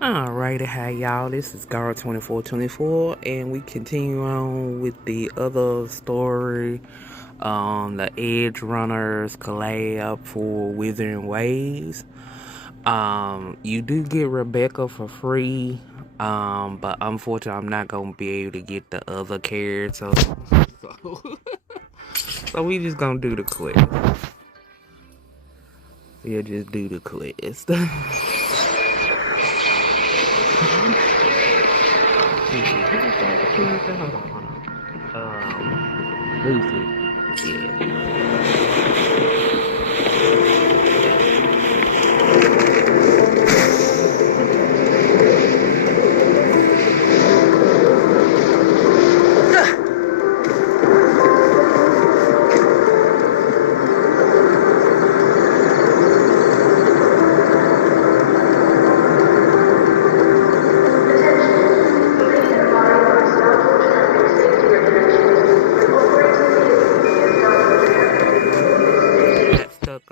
Alrighty, hi y'all. This is Gar2424, and we continue on with the other story, the Edgerunners collab for Wuthering Waves. You do get Rebecca for free, but unfortunately, I'm not gonna be able to get the other character. So we just gonna do the quest. We'll just do the quest. Hold on. Lucy. Yeah.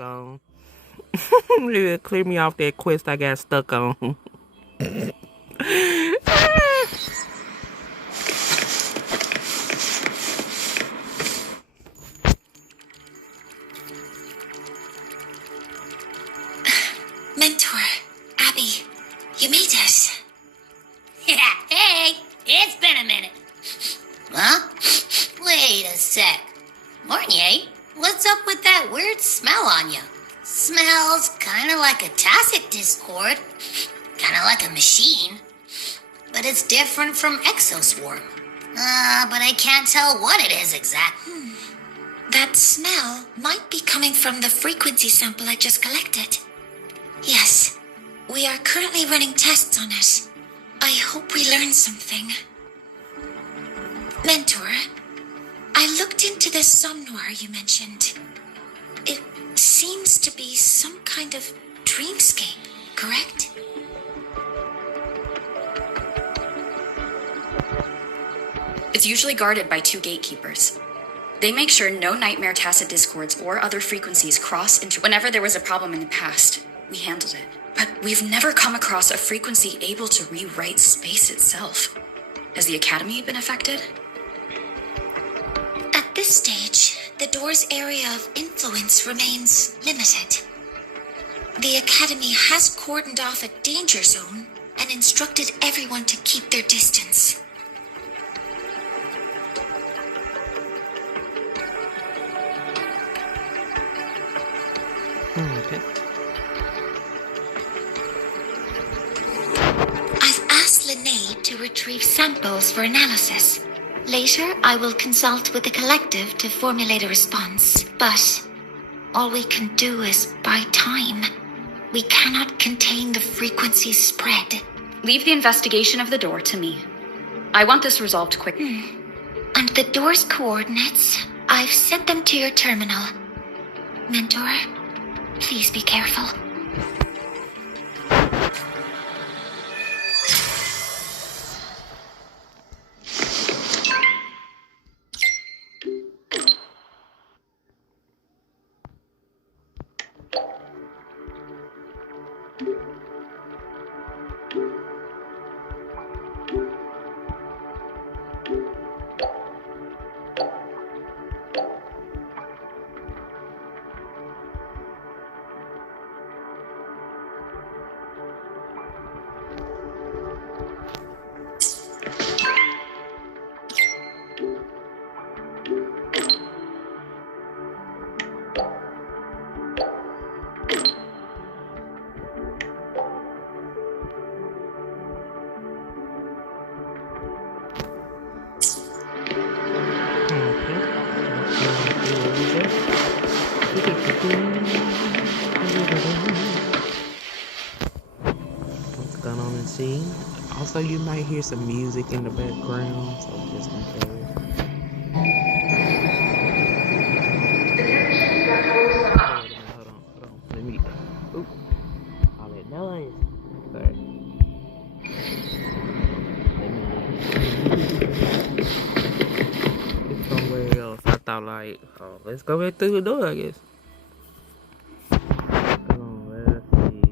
On. Clear me off that quest I got stuck on. Mentor, Abby, you made it. Yeah, hey, it's been a minute. Huh? Wait a sec. Mornier, what's up with that weird smell on you? Smells kinda like a tacit discord. Kinda like a machine. But it's different from Exoswarm. But I can't tell what it is exactly. That smell might be coming from the frequency sample I just collected. Yes, we are currently running tests on it. I hope we learn something. Mentor, I looked into the somnoir you mentioned. It seems to be some kind of dreamscape, correct? It's usually guarded by 2 gatekeepers. They make sure no nightmare tacit discords or other frequencies cross into. Whenever there was a problem in the past, we handled it. But we've never come across a frequency able to rewrite space itself. Has the Academy been affected? At this stage, the door's area of influence remains limited. The Academy has cordoned off a danger zone and instructed everyone to keep their distance. Okay. I've asked Linnae to retrieve samples for analysis. Later, I will consult with the collective to formulate a response. But all we can do is buy time. We cannot contain the frequency spread. Leave the investigation of the door to me. I want this resolved quickly. And the door's coordinates, I've sent them to your terminal. Mentor, please be careful. What's going on in the scene? Also, you might hear some music in the background, so just in case. Hold on. Let me. Oop. All that noise. Sorry. It's somewhere else. I thought like, oh, let's go back through the door, I guess. Come on, let's see.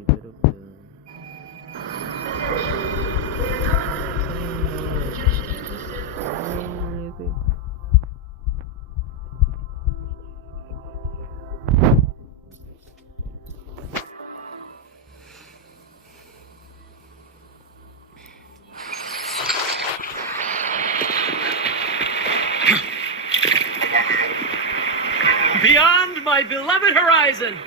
my beloved Horizon!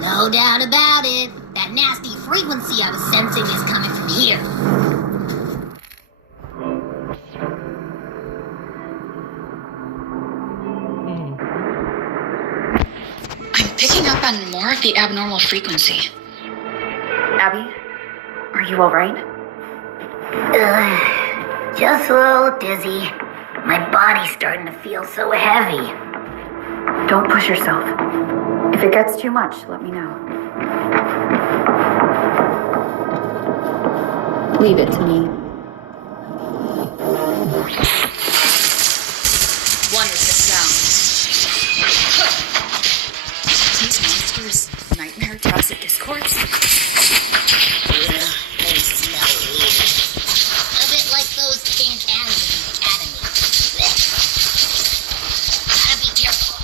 No doubt about it. That nasty frequency I was sensing is coming from here. I'm picking up on more of the abnormal frequency. Abby, are you alright? Just a little dizzy. My body's starting to feel so heavy. Don't push yourself. If it gets too much, let me know. Leave it to me. Wonderful sounds. These monsters, nightmare tacit discords. They smell weird. A bit like those tin cans in the academy. Gotta be careful.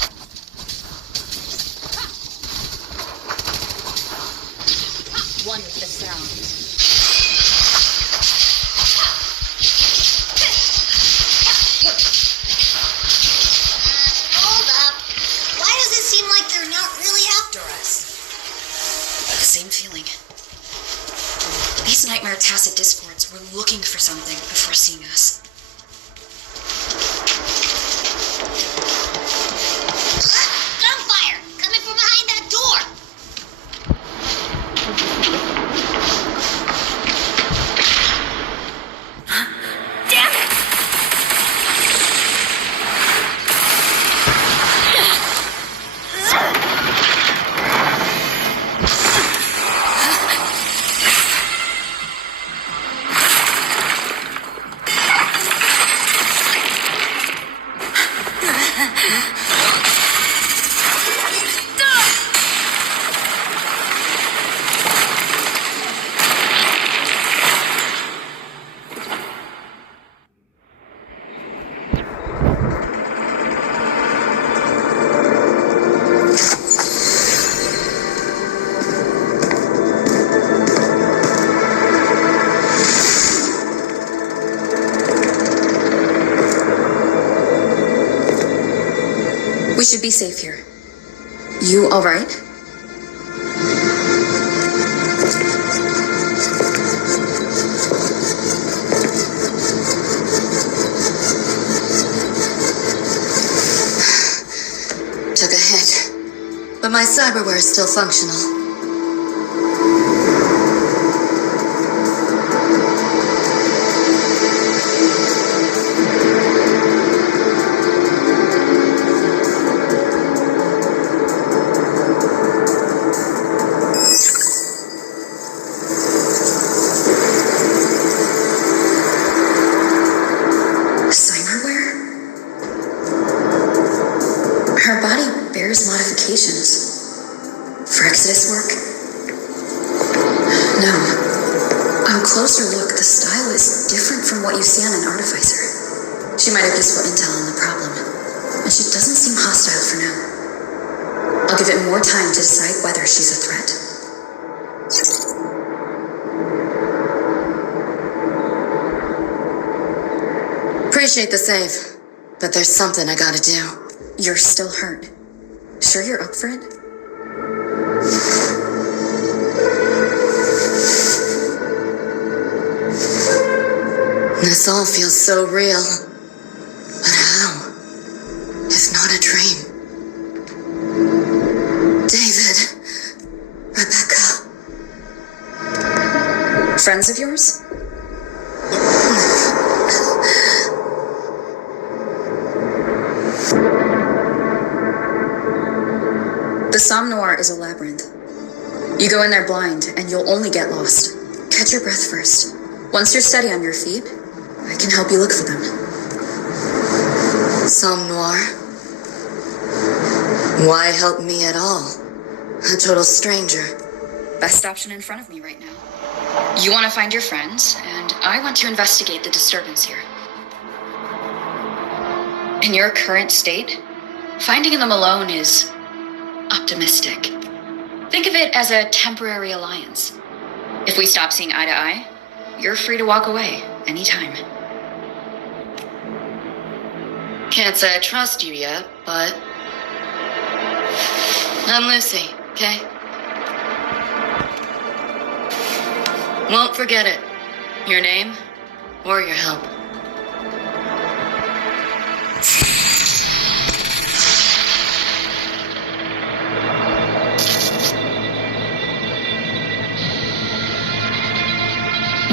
Wonderful sounds. Hold up. Why does it seem like they're not really after us? The same feeling. These nightmare tacit discords were looking for something before seeing us. Gunfire! Coming from behind that door! Damn it! We should be safe here. You alright? Took a hit, but my cyberware is still functional. Her body bears modifications. For Exodus work? No. On closer look, the style is different from what you see on an artificer. She might have useful intel on the problem, and she doesn't seem hostile for now. I'll give it more time to decide whether she's a threat. Appreciate the save, but there's something I gotta do. You're still hurt. Sure you're up for it? This all feels so real. But how? If not a dream. David. Rebecca. Friends of yours? The Somnoir is a labyrinth. You go in there blind, and you'll only get lost. Catch your breath first. Once you're steady on your feet, I can help you look for them. Somnoir? Why help me at all? A total stranger. Best option in front of me right now. You want to find your friends, and I want to investigate the disturbance here. In your current state, finding them alone is optimistic. Think of it as a temporary alliance. If we stop seeing eye to eye, you're free to walk away anytime. Can't say I trust you yet, but I'm Lucy, okay? Won't forget it. Your name or your help.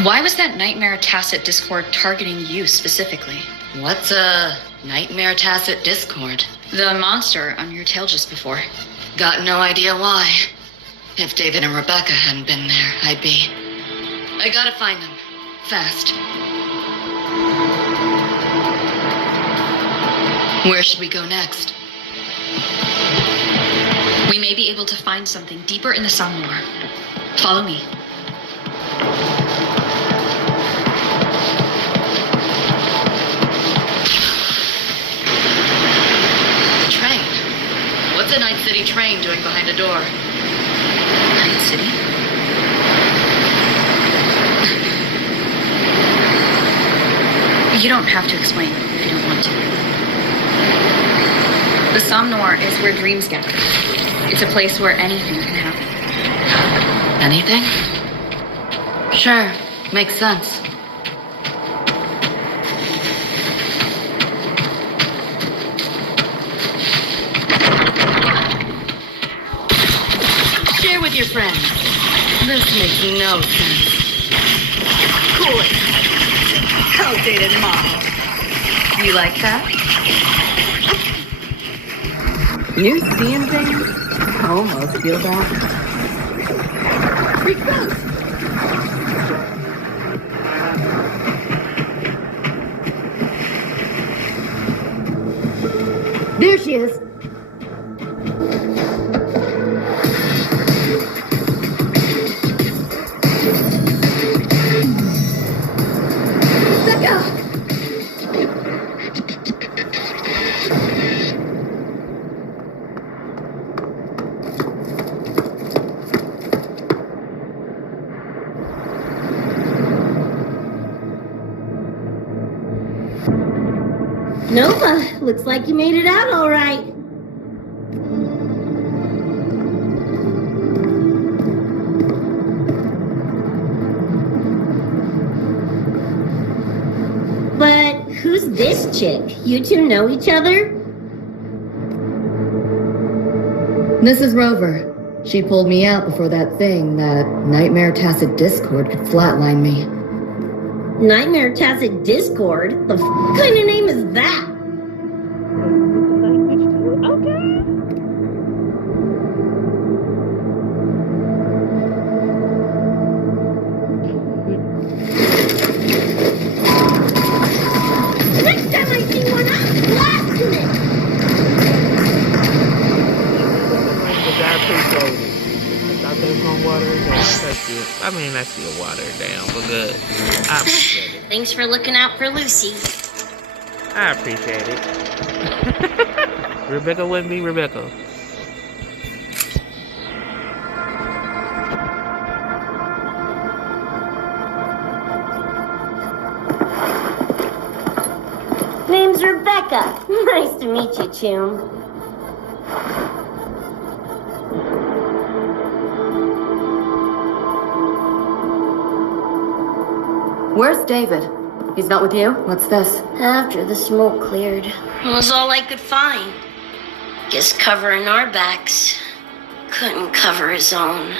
Why was that Nightmare Tacit Discord targeting you specifically? What's a Nightmare Tacit Discord? The monster on your tail just before. Got no idea why. If David and Rebecca hadn't been there, I'd be... I gotta find them. Fast. Where should we go next? We may be able to find something deeper in the Somnor. Follow me. The train. What's a Night City train doing behind a door? Night City? You don't have to explain if you don't want to. The Somnor is where dreams gather. It's a place where anything can happen. Anything? Sure, makes sense. Share with your friends. This makes no sense. Cool it. Outdated model. You like that? You seeing things? I almost feel that. Freak out. There she is. Let go. Nova, looks like you made it out all right. But who's this chick? You two know each other? This is Rover. She pulled me out before that thing, that Nightmare Tacit Discord, could flatline me. Nightmare Tacit Discord? The kind of name is that? Next time I see one, I'm blasting it! But I appreciate it. I thought they was gonna water it down. That's it. I mean, I still water it down, but good. I appreciate it. Thanks for looking out for Lucy. I appreciate it. Rebecca wouldn't be Rebecca. Name's Rebecca. Nice to meet you, Chum. Where's David? He's not with you? What's this? After the smoke cleared, it was all I could find. Guess covering our backs couldn't cover his own.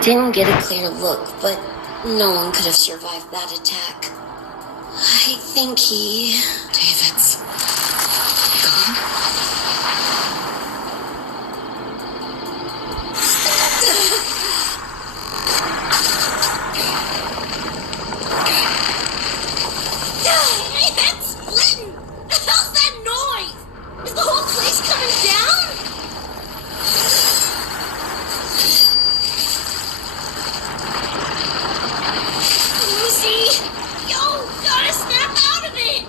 Didn't get a clear look, but no one could have survived that attack. I think he... David's gone? My head's splitting! How's that noise? Is the whole place coming down? Lucy! Yo, gotta snap out of it!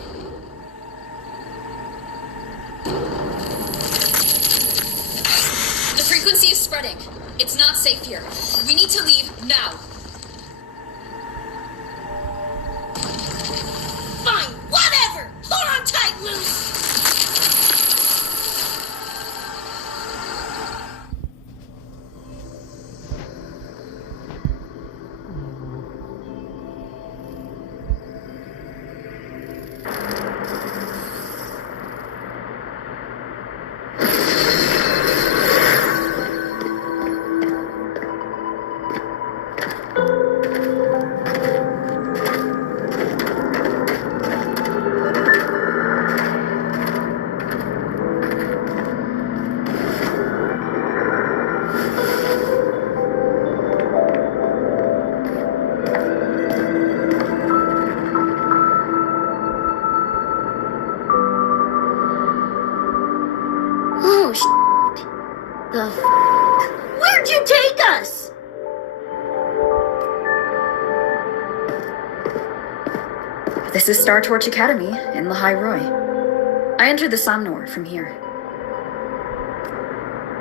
frequency is spreading. It's not safe here. We need to leave now. Fine, whatever! Hold on tight, Luce! Oh, shit. The f***? Where'd you take us? This is Star Torch Academy in Lahai Roy. I entered the Somnor from here.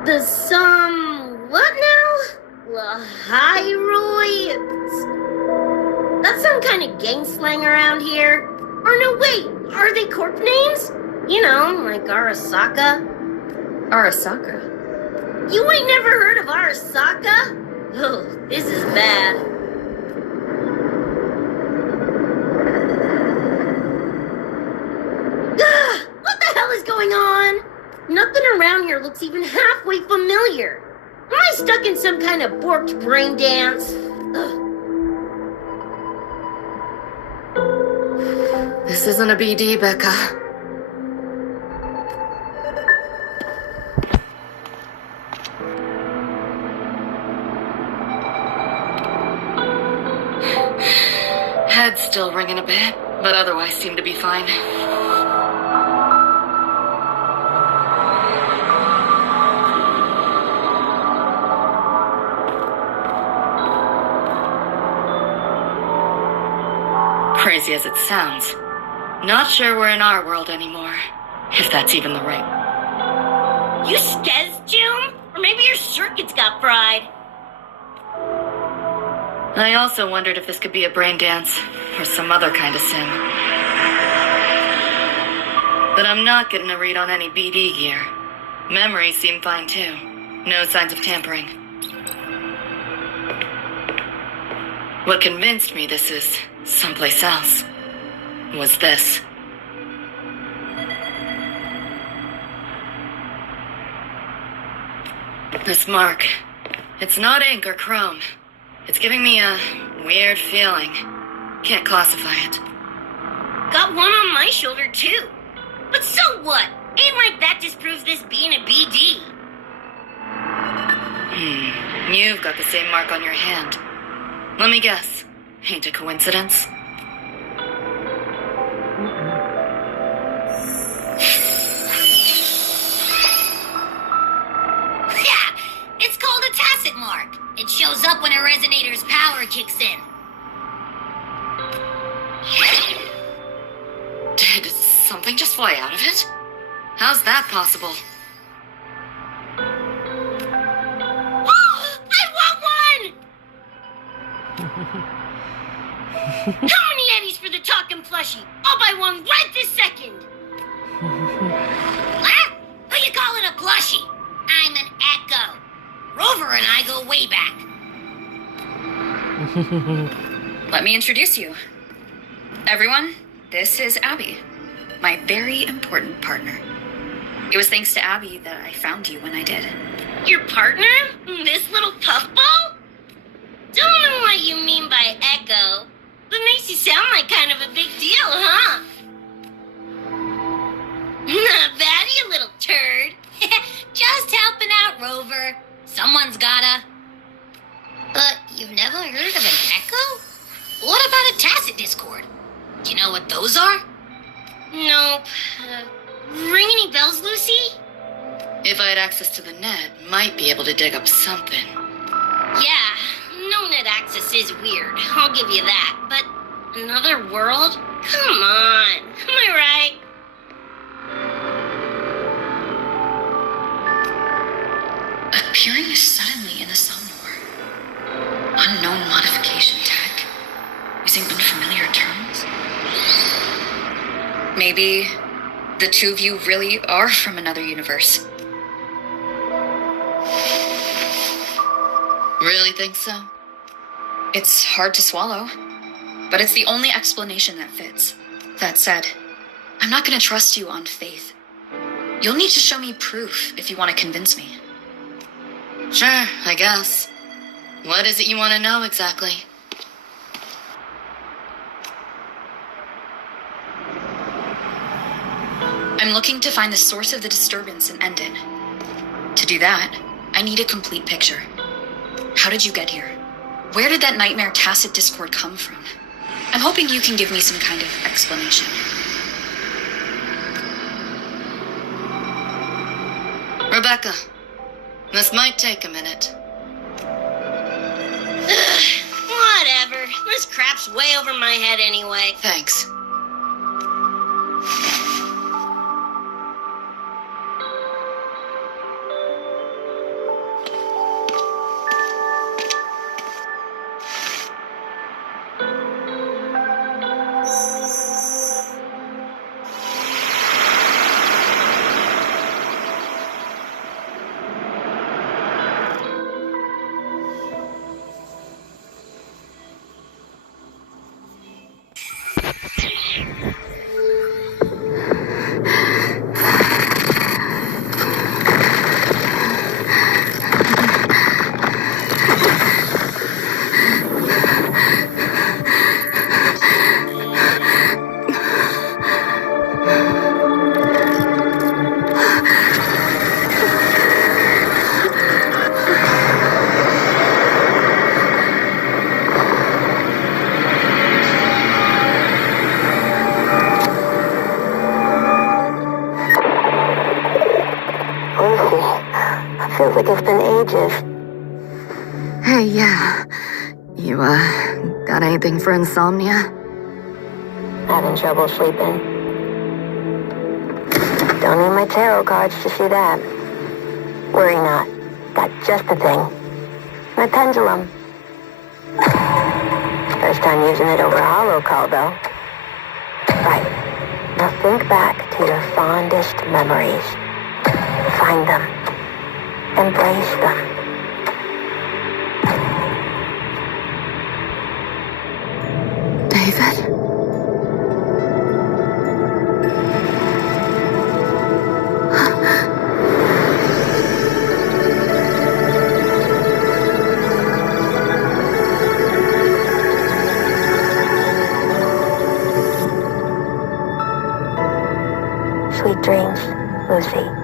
The what now? Lahai. That's some kind of gang slang around here. Or no, wait, are they corp names? You know, like Arasaka. Arasaka? You ain't never heard of Arasaka? Oh, this is bad. What the hell is going on? Nothing around here looks even halfway familiar. Am I stuck in some kind of borked brain dance? Ugh. This isn't a BD, Becca. Head's still ringing a bit, but otherwise seem to be fine. Crazy as it sounds, not sure we're in our world anymore, if that's even the right. You skez, June? Or maybe your circuits got fried. I also wondered if this could be a brain dance, or some other kind of sim. But I'm not getting a read on any BD gear. Memories seem fine too. No signs of tampering. What convinced me this is someplace else was this. This mark. It's not ink or chrome. It's giving me a weird feeling. Can't classify it. Got one on my shoulder, too. But so what? Ain't like that disproves this being a BD. You've got the same mark on your hand. Let me guess. Ain't a coincidence? Yeah, it's called a tacit mark. It shows up when a resonator's power kicks in. Did something just fly out of it? How's that possible? Oh, I want one! How many eddies for the talking plushie? I'll buy one right this second! What? Who you calling a plushie? I'm an Echo. Rover and I go way back. Let me introduce you. Everyone, this is Abby, my very important partner. It was thanks to Abby that I found you when I did. Your partner? This little puffball? Don't know what you mean by Echo, but makes you sound like kind of a big deal, huh? Not bad, you little turd. Just helping out, Rover. Someone's gotta. But you've never heard of an Echo? What about a tacit discord? Do you know what those are? Nope. Ring any bells, Lucy? If I had access to the net, might be able to dig up something. Yeah, no net access is weird. I'll give you that. But another world? Come on. Am I right? appearing suddenly in the Selmore. Unknown modification tech, using unfamiliar terms. Maybe the two of you really are from another universe. Really think so? It's hard to swallow, but it's the only explanation that fits. That said, I'm not gonna trust you on faith. You'll need to show me proof if you want to convince me. Sure, I guess. What is it you want to know exactly? I'm looking to find the source of the disturbance and end it. To do that, I need a complete picture. How did you get here? Where did that nightmare tacit discord come from? I'm hoping you can give me some kind of explanation. Rebecca, this might take a minute. Whatever. This crap's way over my head anyway. Thanks. Feels like it's been ages. Hey, yeah. You, got anything for insomnia? Having trouble sleeping. Don't need my tarot cards to see that. Worry not. Got just the thing. My pendulum. First time using it over a holo call, though. Right. Now think back to your fondest memories. Find them. Embrace them. David? Sweet dreams, Lucy.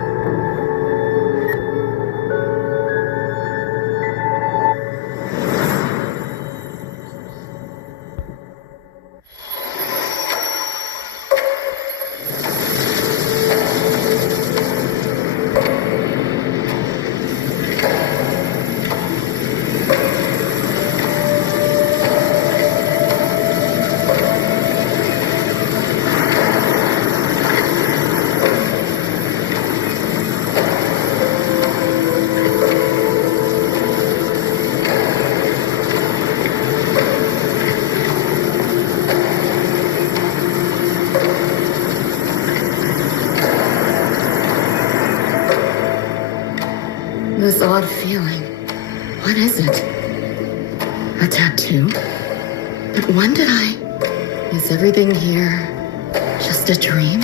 This odd feeling. What is it? A tattoo? But when did I... Is everything here just a dream?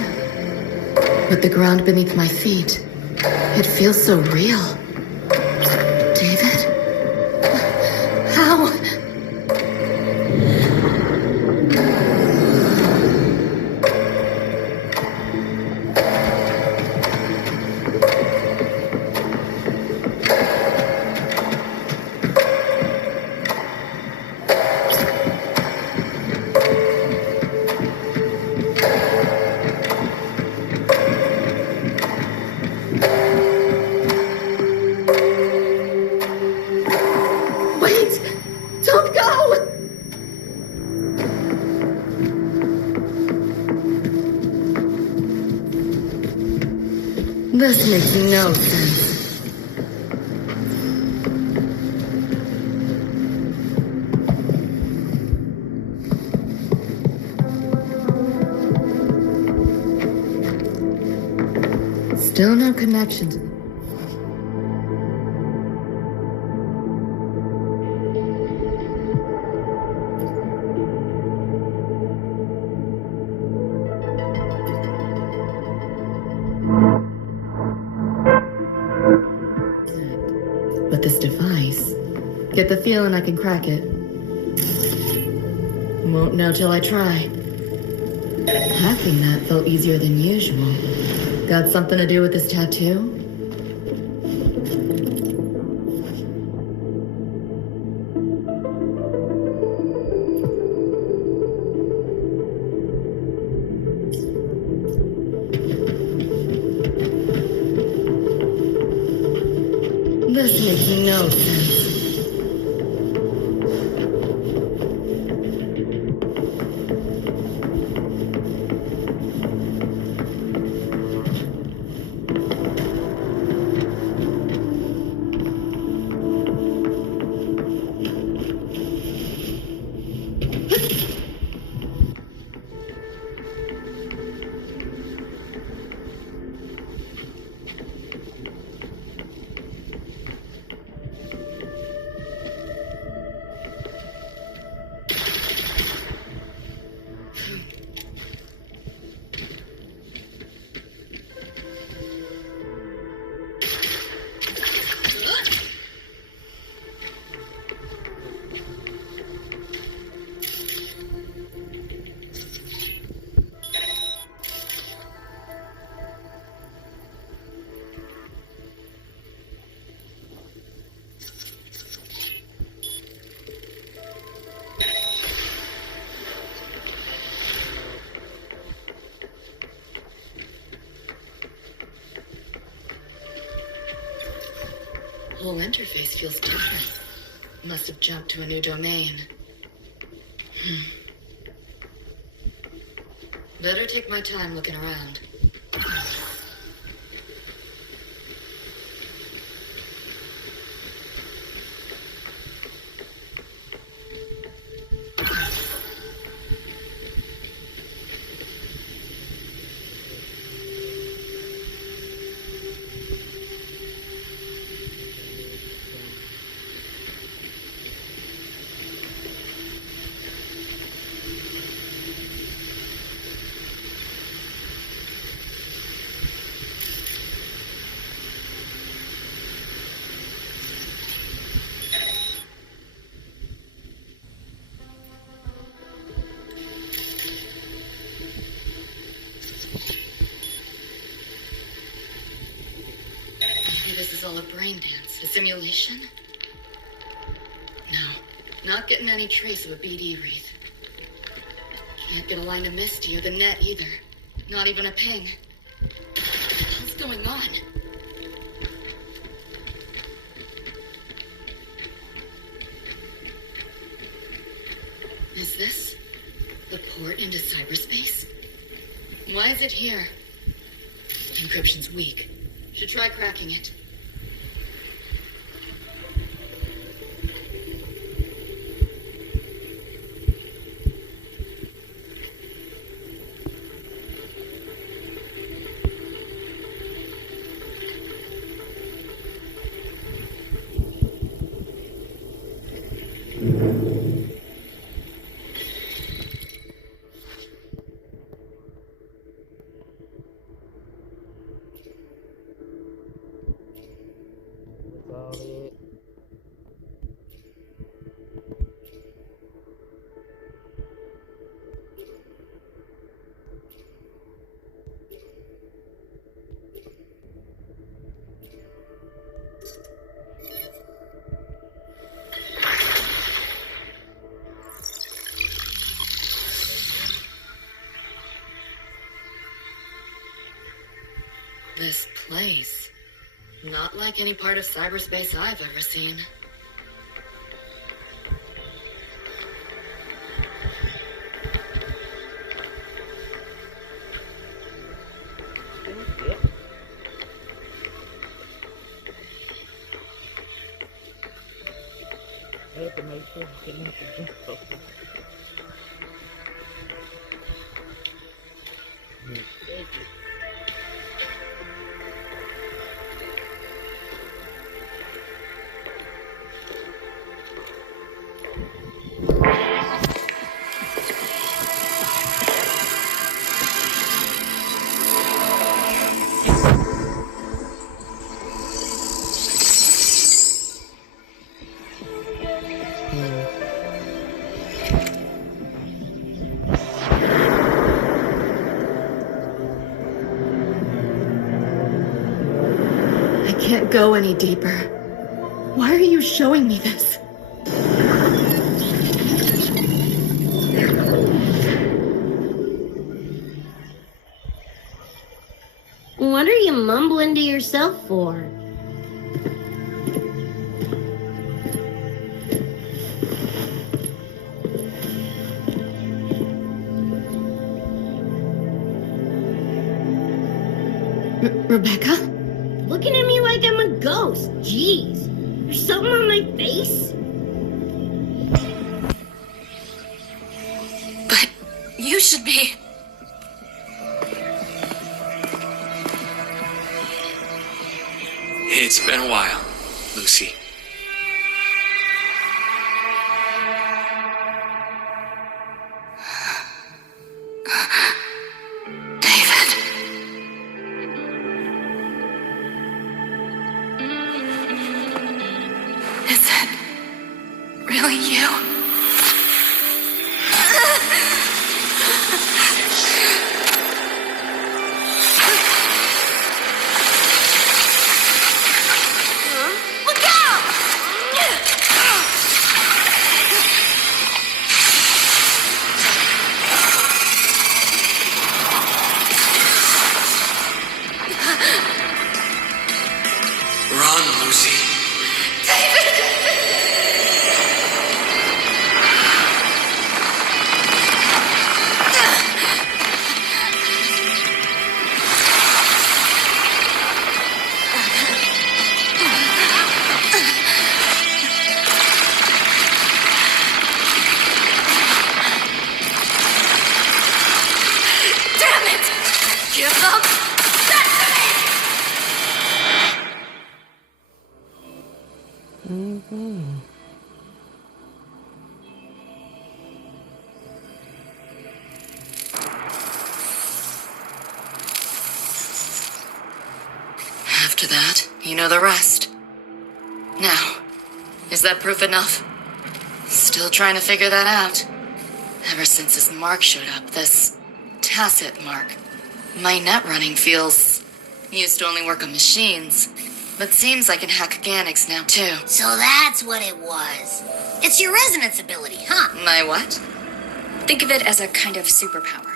With the ground beneath my feet, it feels so real. David? How? This makes no sense. Still no connection to the... But this device, get the feeling I can crack it. Won't know till I try. Hacking that felt easier than usual. Got something to do with this tattoo? This makes no sense. Whole interface feels different. Must have jumped to a new domain. Better take my time looking around. This is all a brain dance, a simulation? No, not getting any trace of a BD wreath. Can't get a line of Misty or the net either. Not even a ping. What's going on? Is this the port into cyberspace? Why is it here? Encryption's weak. Should try cracking it. This place. Not like any part of cyberspace I've ever seen. I have to make sure I can make the jump over. can't go any deeper. Why are you showing me this? What are you mumbling to yourself for? Rebecca? Looking at me like I'm a ghost. Jeez. There's something on my face? But you should be... It's been a while, Lucy. David. Is it really you? Look out! Run, Lucy. Damn it! Give them destiny! After that, you know the rest. Now, is that proof enough? Still trying to figure that out. Ever since this mark showed up, this tacit mark, my net running feels used to only work on machines, but seems I can hack organics now too. So that's what it was. It's your resonance ability, huh? My what? Think of it as a kind of superpower.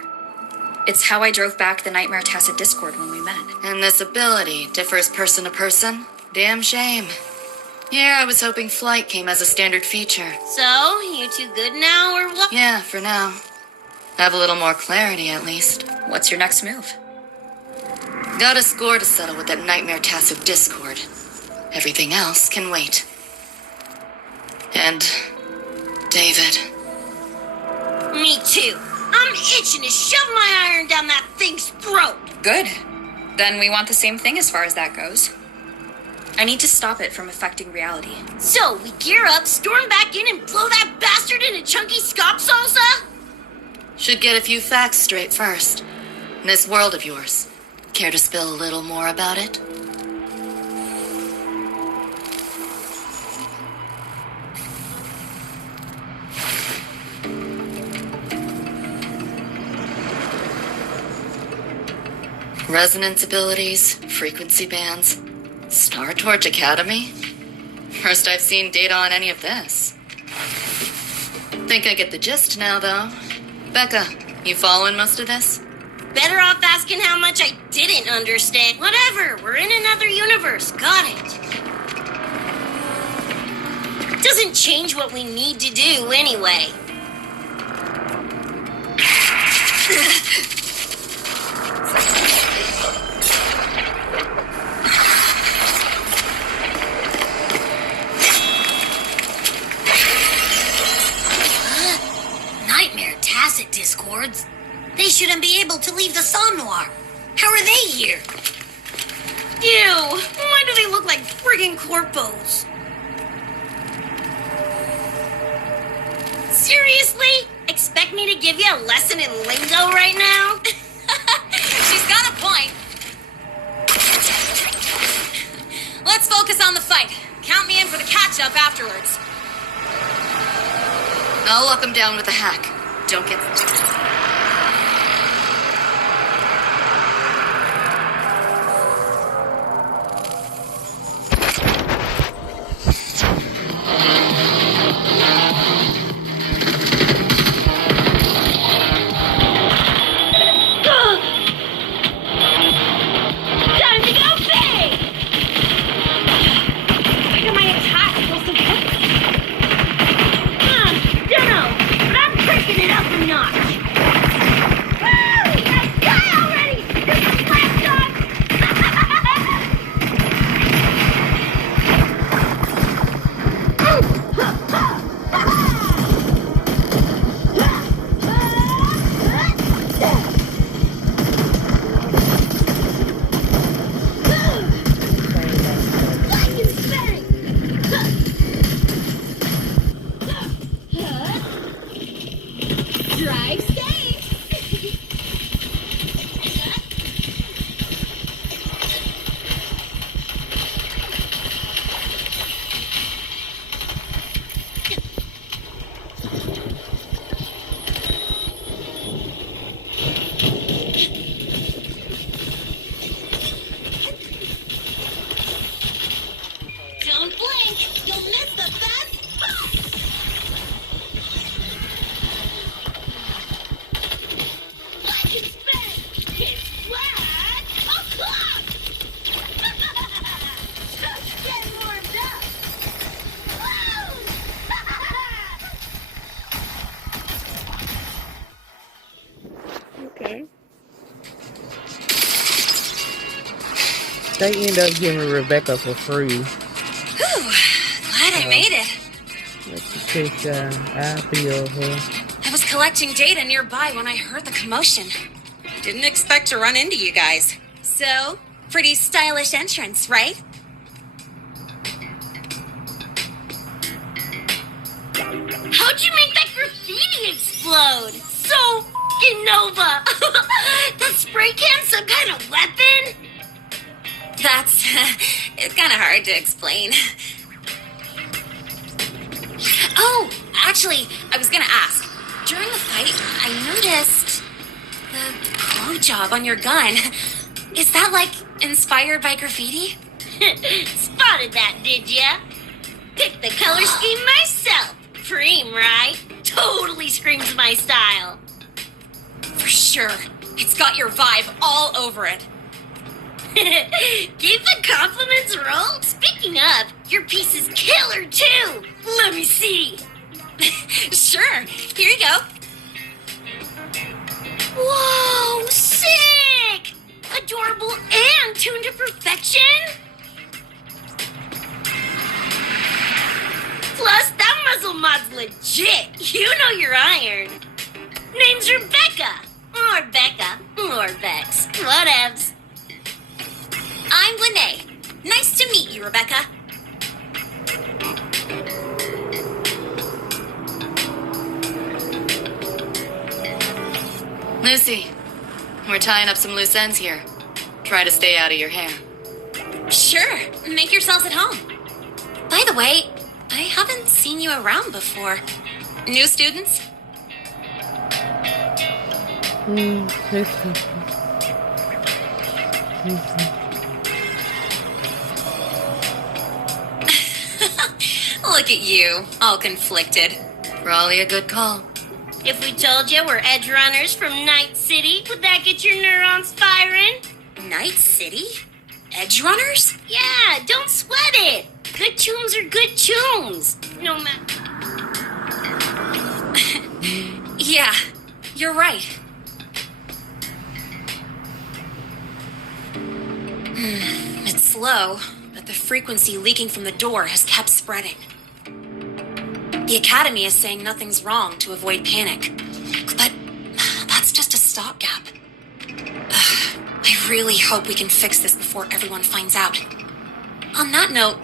It's how I drove back the Nightmare Tacit Discord when we met. And this ability differs person to person? Damn shame. Here I was hoping flight came as a standard feature. So, you two good now, or what? Yeah, for now. Have a little more clarity at least. What's your next move? Got a score to settle with that Nightmare Tacit Discord. Everything else can wait. And David. Me too. I'm itching to shove my iron down that thing's throat. Good. Then we want the same thing as far as that goes. I need to stop it from affecting reality. So, we gear up, storm back in, and blow that bastard into chunky scop salsa? Should get a few facts straight first. This world of yours. Care to spill a little more about it? Resonance abilities, frequency bands, Star Torch Academy? First I've seen data on any of this. Think I get the gist now, though. Becca, you following most of this? Better off asking how much I didn't understand. Whatever, we're in another universe. Got it. Doesn't change what we need to do anyway. Nightmare Tacit Discords? They shouldn't be able to leave the Somnoir. How are they here? Ew, why do they look like friggin' corpos? Seriously? Expect me to give you a lesson in lingo right now? She's got a point. Let's focus on the fight. Count me in for the catch-up afterwards. I'll lock him down with a hack. Don't get... they end up giving Rebecca for free. Whew, glad I made it. Let's check IP of her. I was collecting data nearby when I heard the commotion. Didn't expect to run into you guys. So, pretty stylish entrance, right? How'd you make that graffiti explode? So f***ing Nova! That spray can some kind of weapon? That's it's kind of hard to explain. Oh, actually, I was gonna ask. During the fight, I noticed the pro job on your gun. Is that, like, inspired by graffiti? Spotted that, did ya? Picked the color scheme myself. Cream, right? Totally screams my style. For sure. It's got your vibe all over it. Gave the compliments roll? Speaking of, your piece is killer too. Let me see. Sure. Here you go. Whoa, sick! Adorable and tuned to perfection. Plus, that muzzle mod's legit. You know your iron. Name's Rebecca. Or Becca. Or Vex. Whatevs. I'm Lene. Nice to meet you, Rebecca. Lucy, we're tying up some loose ends here. Try to stay out of your hair. Sure. Make yourselves at home. By the way, I haven't seen you around before. New students? Look at you, all conflicted. Probably a good call. If we told you we're Edgerunners from Night City, would that get your neurons firing? Night City? Edgerunners? Yeah, don't sweat it. Good tunes are good tunes. No matter. Yeah, you're right. It's slow, but the frequency leaking from the door has kept spreading. The Academy is saying nothing's wrong to avoid panic. But that's just a stopgap. I really hope we can fix this before everyone finds out. On that note,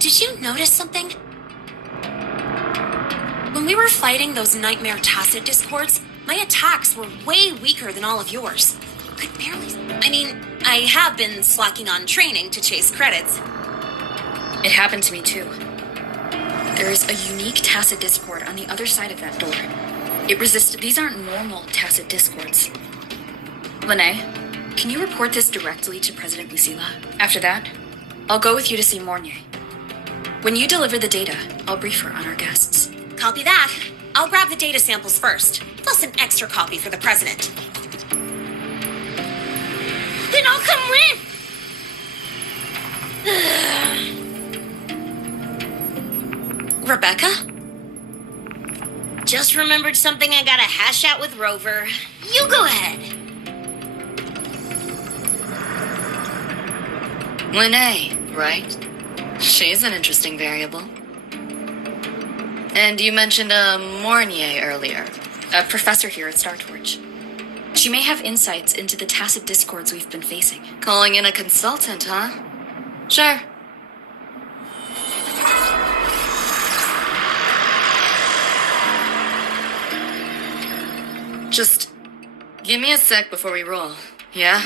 did you notice something? When we were fighting those nightmare tacit discords, my attacks were way weaker than all of yours. Could barely... I mean, I have been slacking on training to chase credits. It happened to me too. There is a unique tacit discord on the other side of that door. It resisted. These aren't normal tacit discords. Lene, can you report this directly to President Lucilla? After that, I'll go with you to see Mornier. When you deliver the data, I'll brief her on our guests. Copy that. I'll grab the data samples first, plus an extra copy for the president. Then I'll come with. Rebecca? Just remembered something I gotta hash out with Rover. You go ahead. Lene, right? She's an interesting variable. And you mentioned Mornier earlier. A professor here at StarTorch. She may have insights into the tacit discords we've been facing. Calling in a consultant, huh? Sure. Just give me a sec before we roll, yeah?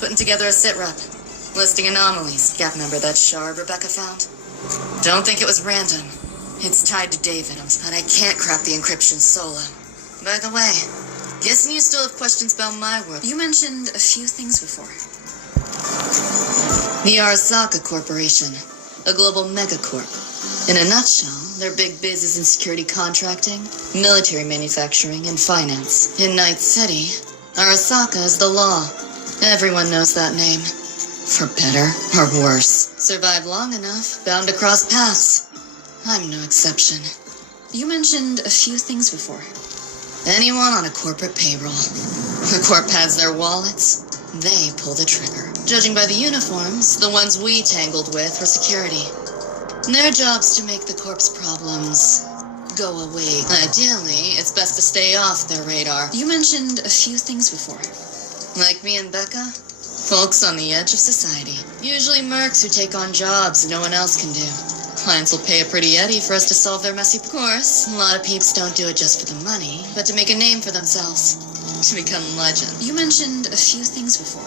Putting together a sit rep. Listing anomalies. Gap member that shard Rebecca found? Don't think it was random. It's tied to David, but I can't crack the encryption solo. By the way, guessing you still have questions about my work. You mentioned a few things before. The Arasaka Corporation, a global megacorp. In a nutshell, their big biz is in security contracting, military manufacturing, and finance. In Night City, Arasaka is the law. Everyone knows that name. For better or worse. Survive long enough, bound to cross paths. I'm no exception. You mentioned a few things before. Anyone on a corporate payroll. The corp has their wallets. They pull the trigger. Judging by the uniforms, the ones we tangled with were security. Their job's to make the corp's problems go away. Ideally, it's best to stay off their radar. You mentioned a few things before. Like me and Becca? Folks on the edge of society. Usually mercs who take on jobs no one else can do. Clients will pay a pretty eddy for us to solve their messy. Of course, a lot of peeps don't do it just for the money, but to make a name for themselves. To become legend. You mentioned a few things before.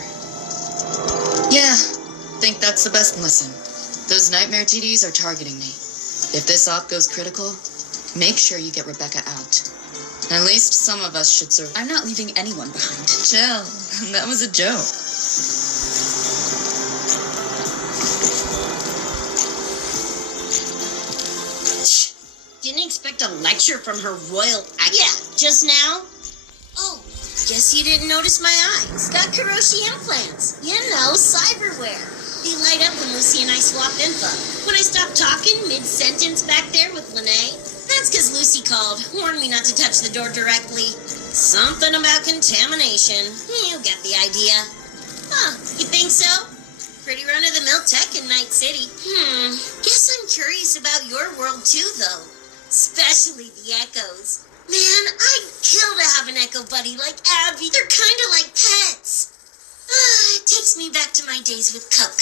Yeah, think that's the best. Listen, those nightmare TDs are targeting me. If this op goes critical, make sure you get Rebecca out. At least some of us should survive. I'm not leaving anyone behind. Chill, that was a joke. Didn't expect a lecture from her royal... Yeah, just now? Oh, guess you didn't notice my eyes. Got Kuroshi implants. You know, cyberware. They light up when Lucy and I swap info. When I stopped talking mid-sentence back there with Lene, that's because Lucy called, warned me not to touch the door directly. Something about contamination. You get the idea. Huh, you think so? Pretty run-of-the-mill tech in Night City. Guess I'm curious about your world too, though. Especially the echoes. Man, I'd kill to have an echo buddy like Abby. They're kind of like pets. It takes me back to my days with Cup.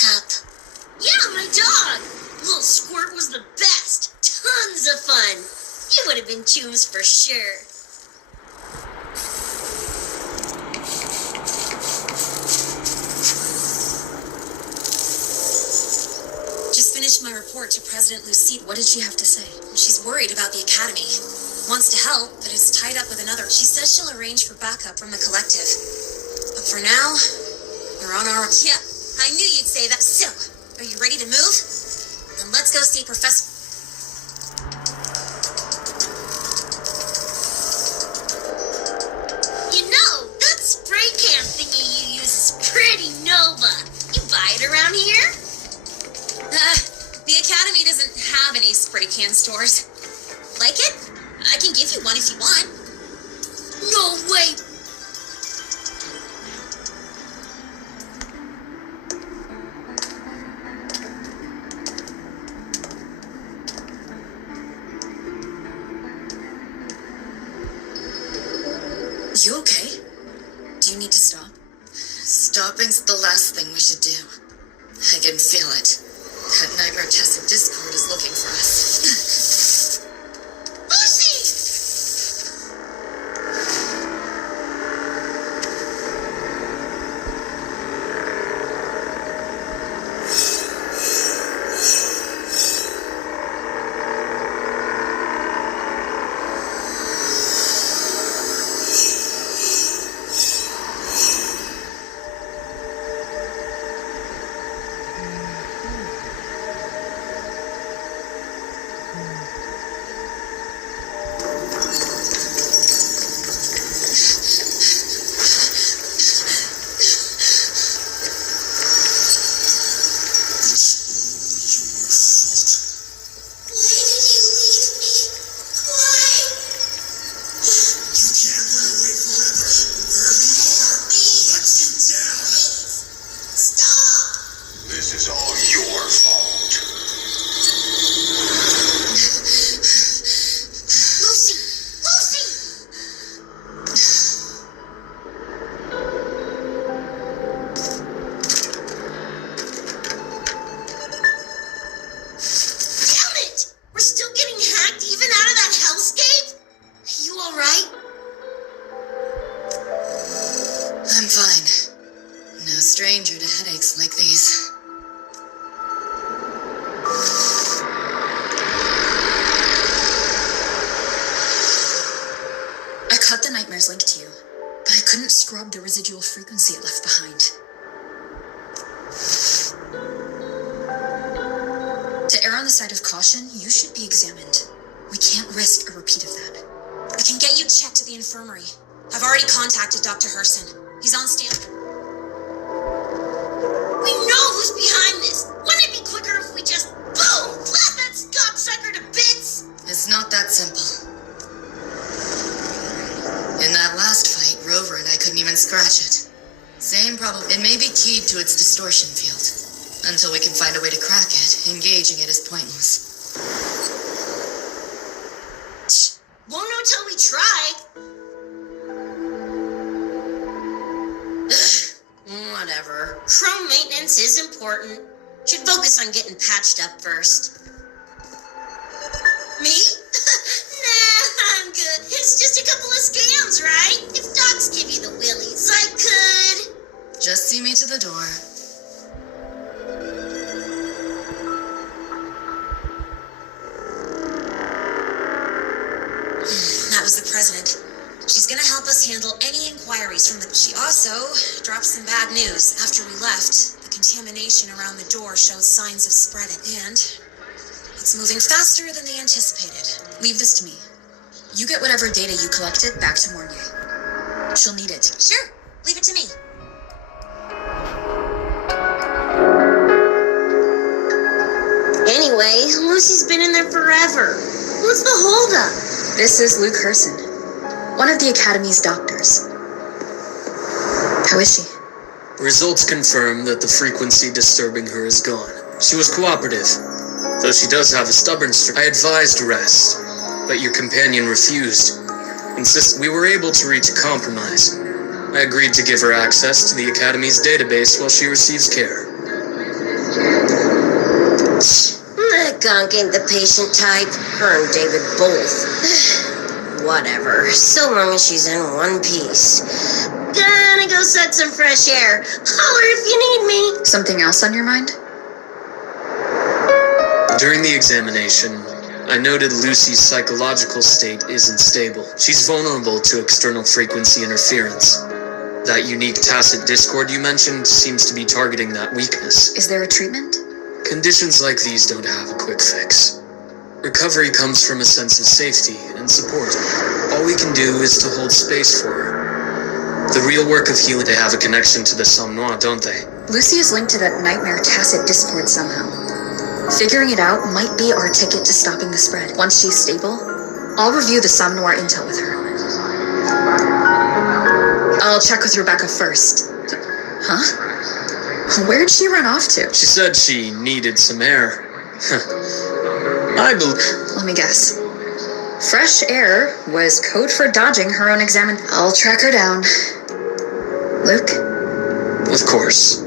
Yeah, my dog. Little Squirt was the best. Tons of fun. You would have been chooms for sure. Just finished my report to President Lucy. What did she have to say? She's worried about the Academy. Wants to help, but is tied up with another. She says she'll arrange for backup from the collective. But for now, we're on our own. Yeah, I knew you'd say that. So, are you ready to move? Then let's go see Professor... You know, that spray can thingy you use is pretty Nova. You buy it around here? The Academy doesn't have any spray can stores. Like it? I can give you one if you want. No way. You okay? Do you need to stop? Stopping's the last thing we should do. I can feel it. That nightmare Tessa Discord is looking for us. Lucy! stranger to headaches like these. I cut the nightmares linked to you, but I couldn't scrub the residual frequency it left behind. To err on the side of caution, you should be examined. We can't risk a repeat of that. I can get you checked to the infirmary. I've already contacted Dr. Herson. He's on stand. We know who's behind this. Wouldn't it be quicker if we just, boom, blast that gobsucker to bits? It's not that simple. In that last fight, Rover and I couldn't even scratch it. Same problem. It may be keyed to its distortion field. Until we can find a way to crack it, engaging it is pointless. Won't know till we try. Whatever. Chrome maintenance is important. Should focus on getting patched up first. Me? Nah, I'm good. It's just a couple of scams, right? If docs give you the willies, I could. Just see me to the door. That was the president. She's gonna help us handle any inquiries from the... She also dropped some bad news. After we left, the contamination around the door showed signs of spreading. And it's moving faster than they anticipated. Leave this to me. You get whatever data you collected back to Mornier. She'll need it. Sure, leave it to me. Anyway, Lucy's been in there forever. What's the holdup? This is Luke Herson, one of the Academy's doctors. How is she? Results confirm that the frequency disturbing her is gone. She was cooperative, though she does have a stubborn streak. I advised rest, but your companion refused. We were able to reach a compromise. I agreed to give her access to the Academy's database while she receives care. That gunk ain't the patient type. Her and David both. Whatever. So long as she's in one piece. Gonna go suck some fresh air. Holler if you need me. Something else on your mind? During the examination, I noted Lucy's psychological state isn't stable. She's vulnerable to external frequency interference. That unique tacit discord you mentioned seems to be targeting that weakness. Is there a treatment? Conditions like these don't have a quick fix. Recovery comes from a sense of safety and support. All we can do is to hold space for her. The real work of healing, they have a connection to the Somnois, don't they? Lucy is linked to that nightmare tacit discord somehow. Figuring it out might be our ticket to stopping the spread. Once she's stable, I'll review the Somnoir intel with her. I'll check with Rebecca first. Huh? Where'd she run off to? She said she needed some air. Let me guess. Fresh air was code for dodging her own examen. I'll track her down. Luke? Of course.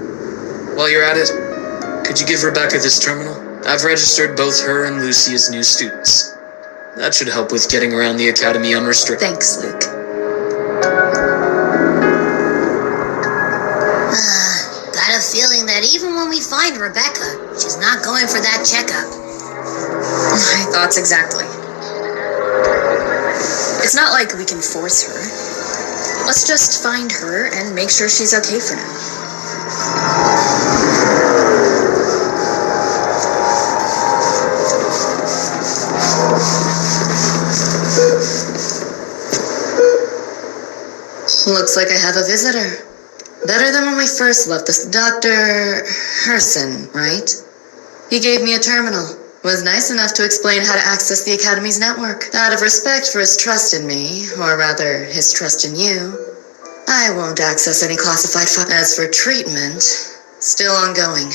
While you're at it, could you give Rebecca this terminal? I've registered both her and Lucy as new students. That should help with getting around the Academy unrestricted. Thanks, Luke. Got a feeling that even when we find Rebecca, she's not going for that checkup. My thoughts exactly. It's not like we can force her. Let's just find her and make sure she's okay for now. Looks like I have a visitor. Better than when we first left this. Dr. Herson, right? He gave me a terminal. Was nice enough to explain how to access the Academy's network. Out of respect for his trust in me, or rather, his trust in you, I won't access any classified files. As for treatment, still ongoing.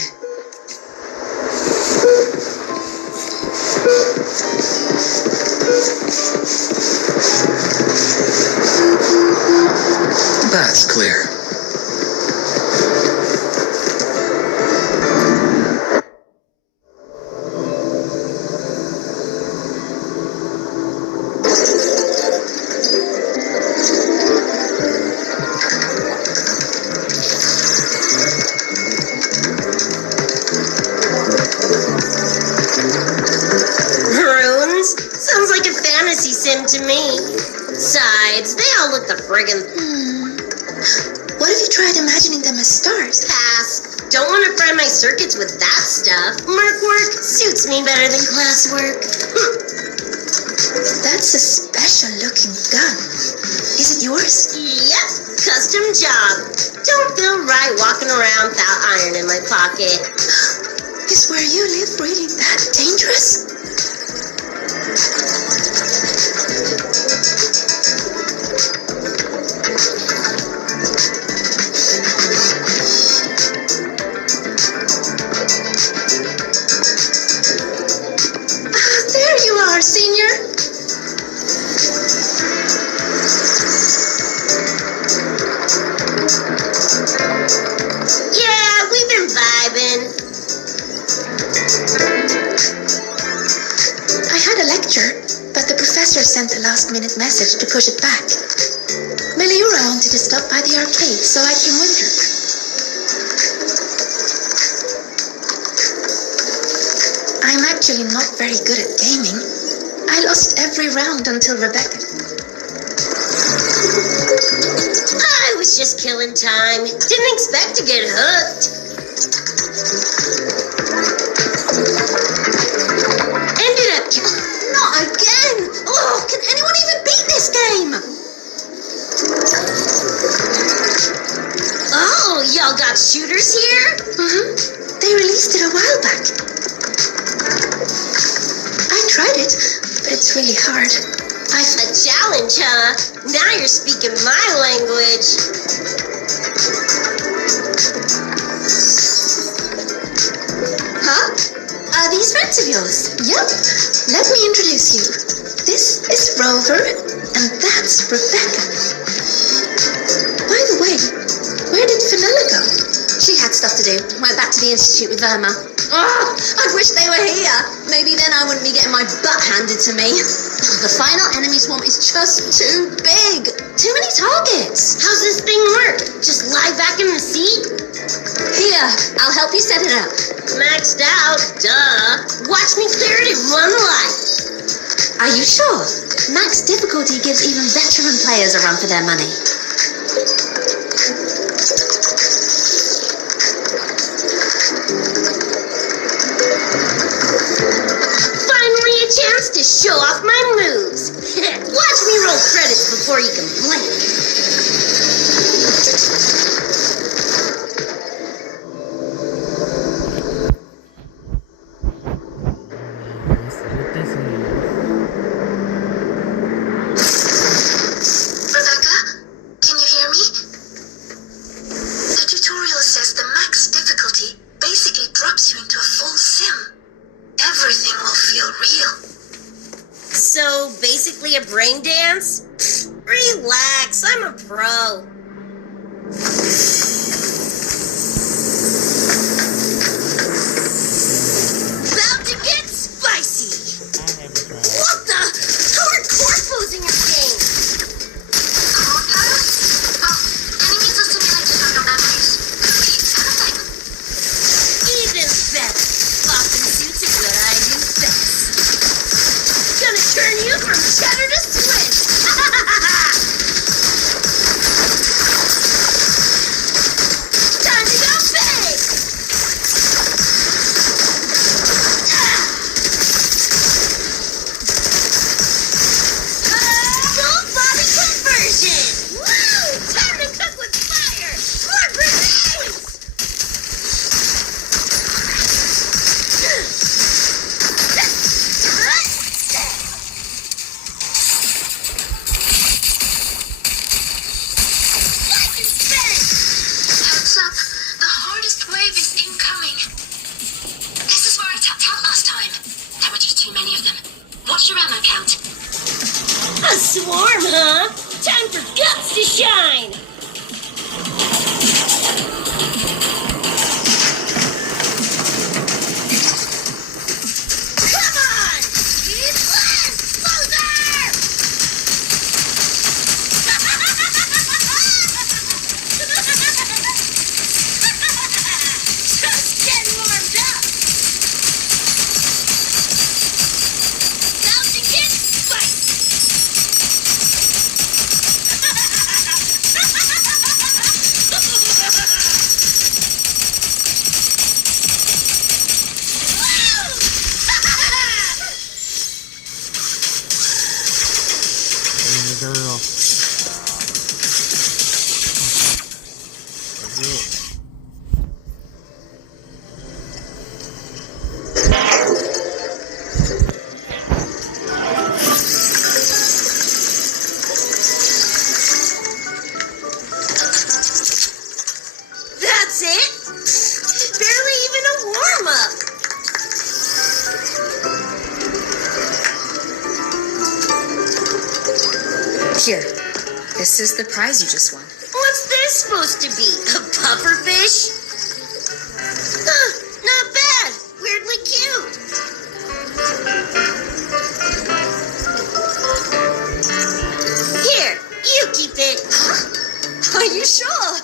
That's clear. Runes? Sounds like a fantasy sim to me. Besides, they all look the friggin'... What if you tried imagining them as stars? Pass. Don't want to fry my circuits with that stuff. Merc work suits me better than classwork. That's a special looking gun. Is it yours? Yep, custom job. Don't feel right walking around without iron in my pocket. Is where you live really that dangerous? There you are, Senior. Yeah, we've been vibing. I had a lecture, but the professor sent a last-minute message to push it back. Meliura wanted to stop by the arcade, so I came with her. I'm actually not very good at gaming. I lost every round until Rebecca. I was just killing time. Didn't expect to get hooked. Ended up Not again! Oh, can anyone even beat this game? Oh, y'all got shooters here? They released it a while back. I tried it, but it's really hard. A challenge, huh? Now you're speaking my language. Huh? Are these friends of yours? Yep. Let me introduce you. This is Rover, and that's Rebecca. By the way, where did Fenella go? She had stuff to do. Went back to the Institute with Verma. Oh, I wish they were here. Maybe then I wouldn't be getting my butt handed to me. The final enemy swamp is just too big. Too many targets. How's this thing work? Just lie back in the seat? Here, I'll help you set it up. Maxed out, duh. Watch me clear it in one life. Are you sure? Max difficulty gives even veteran players a run for their money. Finally a chance to show off my moves. Watch me roll credits before you can blink. Let's see what this is. Rebecca, can you hear me? The tutorial says the max difficulty basically drops you into a full sim. Everything will feel real. So, basically a brain dance? Relax, I'm a pro. About to get spicy. What the? How are corpos in your game? Corpus? Oh, enemies are simulated on your memories. It's everything. Even better. Boxing suits are what I do best. Gonna turn you from cheddar to Swiss. Time to go big. Full body conversion. Woo! Time to cook with fire. More grenades. Heads up, the hardest wave is incoming. This is where I tapped out last time. There were just too many of them. What's your ammo count? A swarm, huh? Time for guts to shine. Come on! It's less! Closer! Just getting warmed up. About to get spicy. Here, this is the prize you just won. What's this supposed to be? A pufferfish? Huh, not bad. Weirdly cute. Here, you keep it. Are you sure?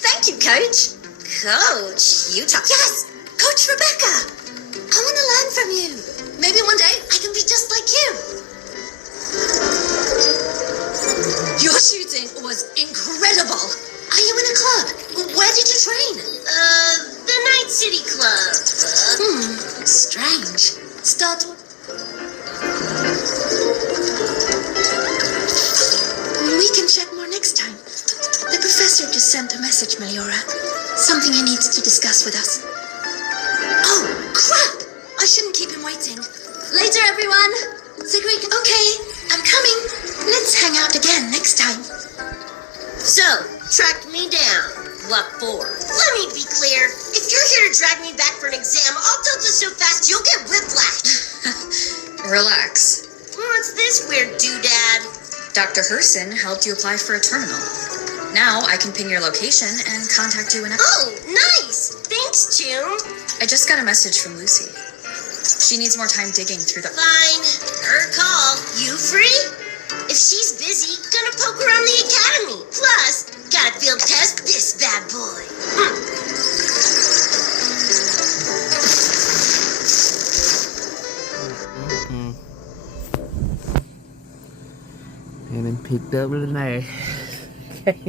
Thank you, Coach. Coach, you talk. Yes, Coach Rebecca. I want to learn from you. Maybe one day I can be just like you. Your shooting was incredible. Are you in a club? Where did you train? The Night City Club. Strange. Start. We can chat more next time. The professor just sent a message, Meliora. Something he needs to discuss with us. Oh, crap! I shouldn't keep him waiting. Later, everyone. Sigrid, okay, I'm coming. Let's hang out again next time. So, tracked me down. What for? Let me be clear. If you're here to drag me back for an exam, I'll tilt this so fast you'll get whiplash. Relax. What's this weird doodad? Dr. Herson helped you apply for a terminal. Now I can ping your location and contact you whenever. Oh, nice! Thanks, June. I just got a message from Lucy. She needs more time digging through the... Fine. Her call. You free? If she's busy, gonna poke around the academy. Plus, gotta field test this bad boy. And then picked up the knife. And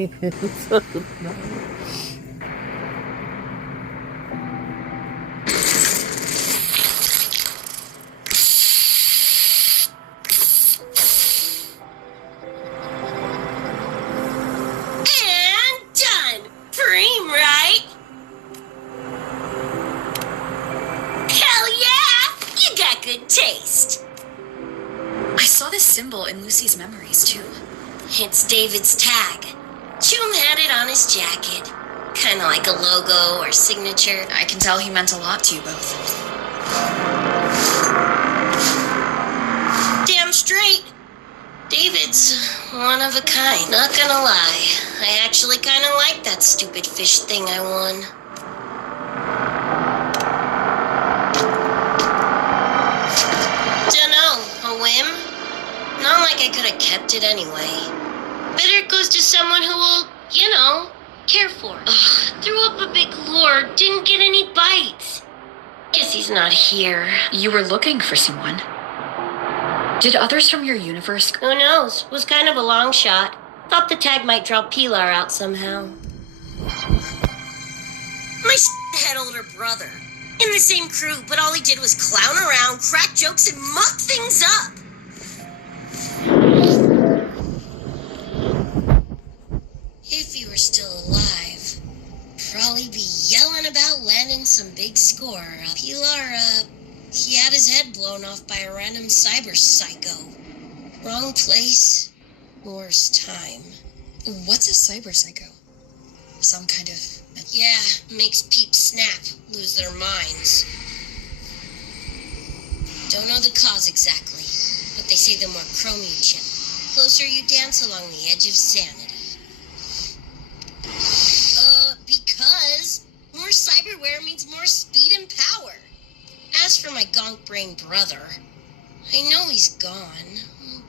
done. Preem, right? Hell yeah! You got good taste. I saw this symbol in Lucy's memories, too. It's David's tag. June had it on his jacket. Kind of like a logo or signature. I can tell he meant a lot to you both. Damn straight. David's one of a kind. Not gonna lie. I actually kind of like that stupid fish thing I won. Dunno, a whim? Not like I could have kept it anyway. Better it goes to someone who will, care for it. Ugh, threw up a big lure, didn't get any bites. Guess he's not here. You were looking for someone. Did others from your universe... Who knows? Was kind of a long shot. Thought the tag might draw Pilar out somehow. My had older brother. In the same crew, but all he did was clown around, crack jokes, and muck things up. If he were still alive, probably be yelling about landing some big score. Pilar, he had his head blown off by a random cyber psycho. Wrong place, worst time. What's a cyber psycho? Some kind of... Yeah, makes peeps snap, lose their minds. Don't know the cause exactly, but they say the more chrome you chip, closer you dance along the edge of sanity. Because more cyberware means more speed and power. As for my gonk brain brother, I know he's gone,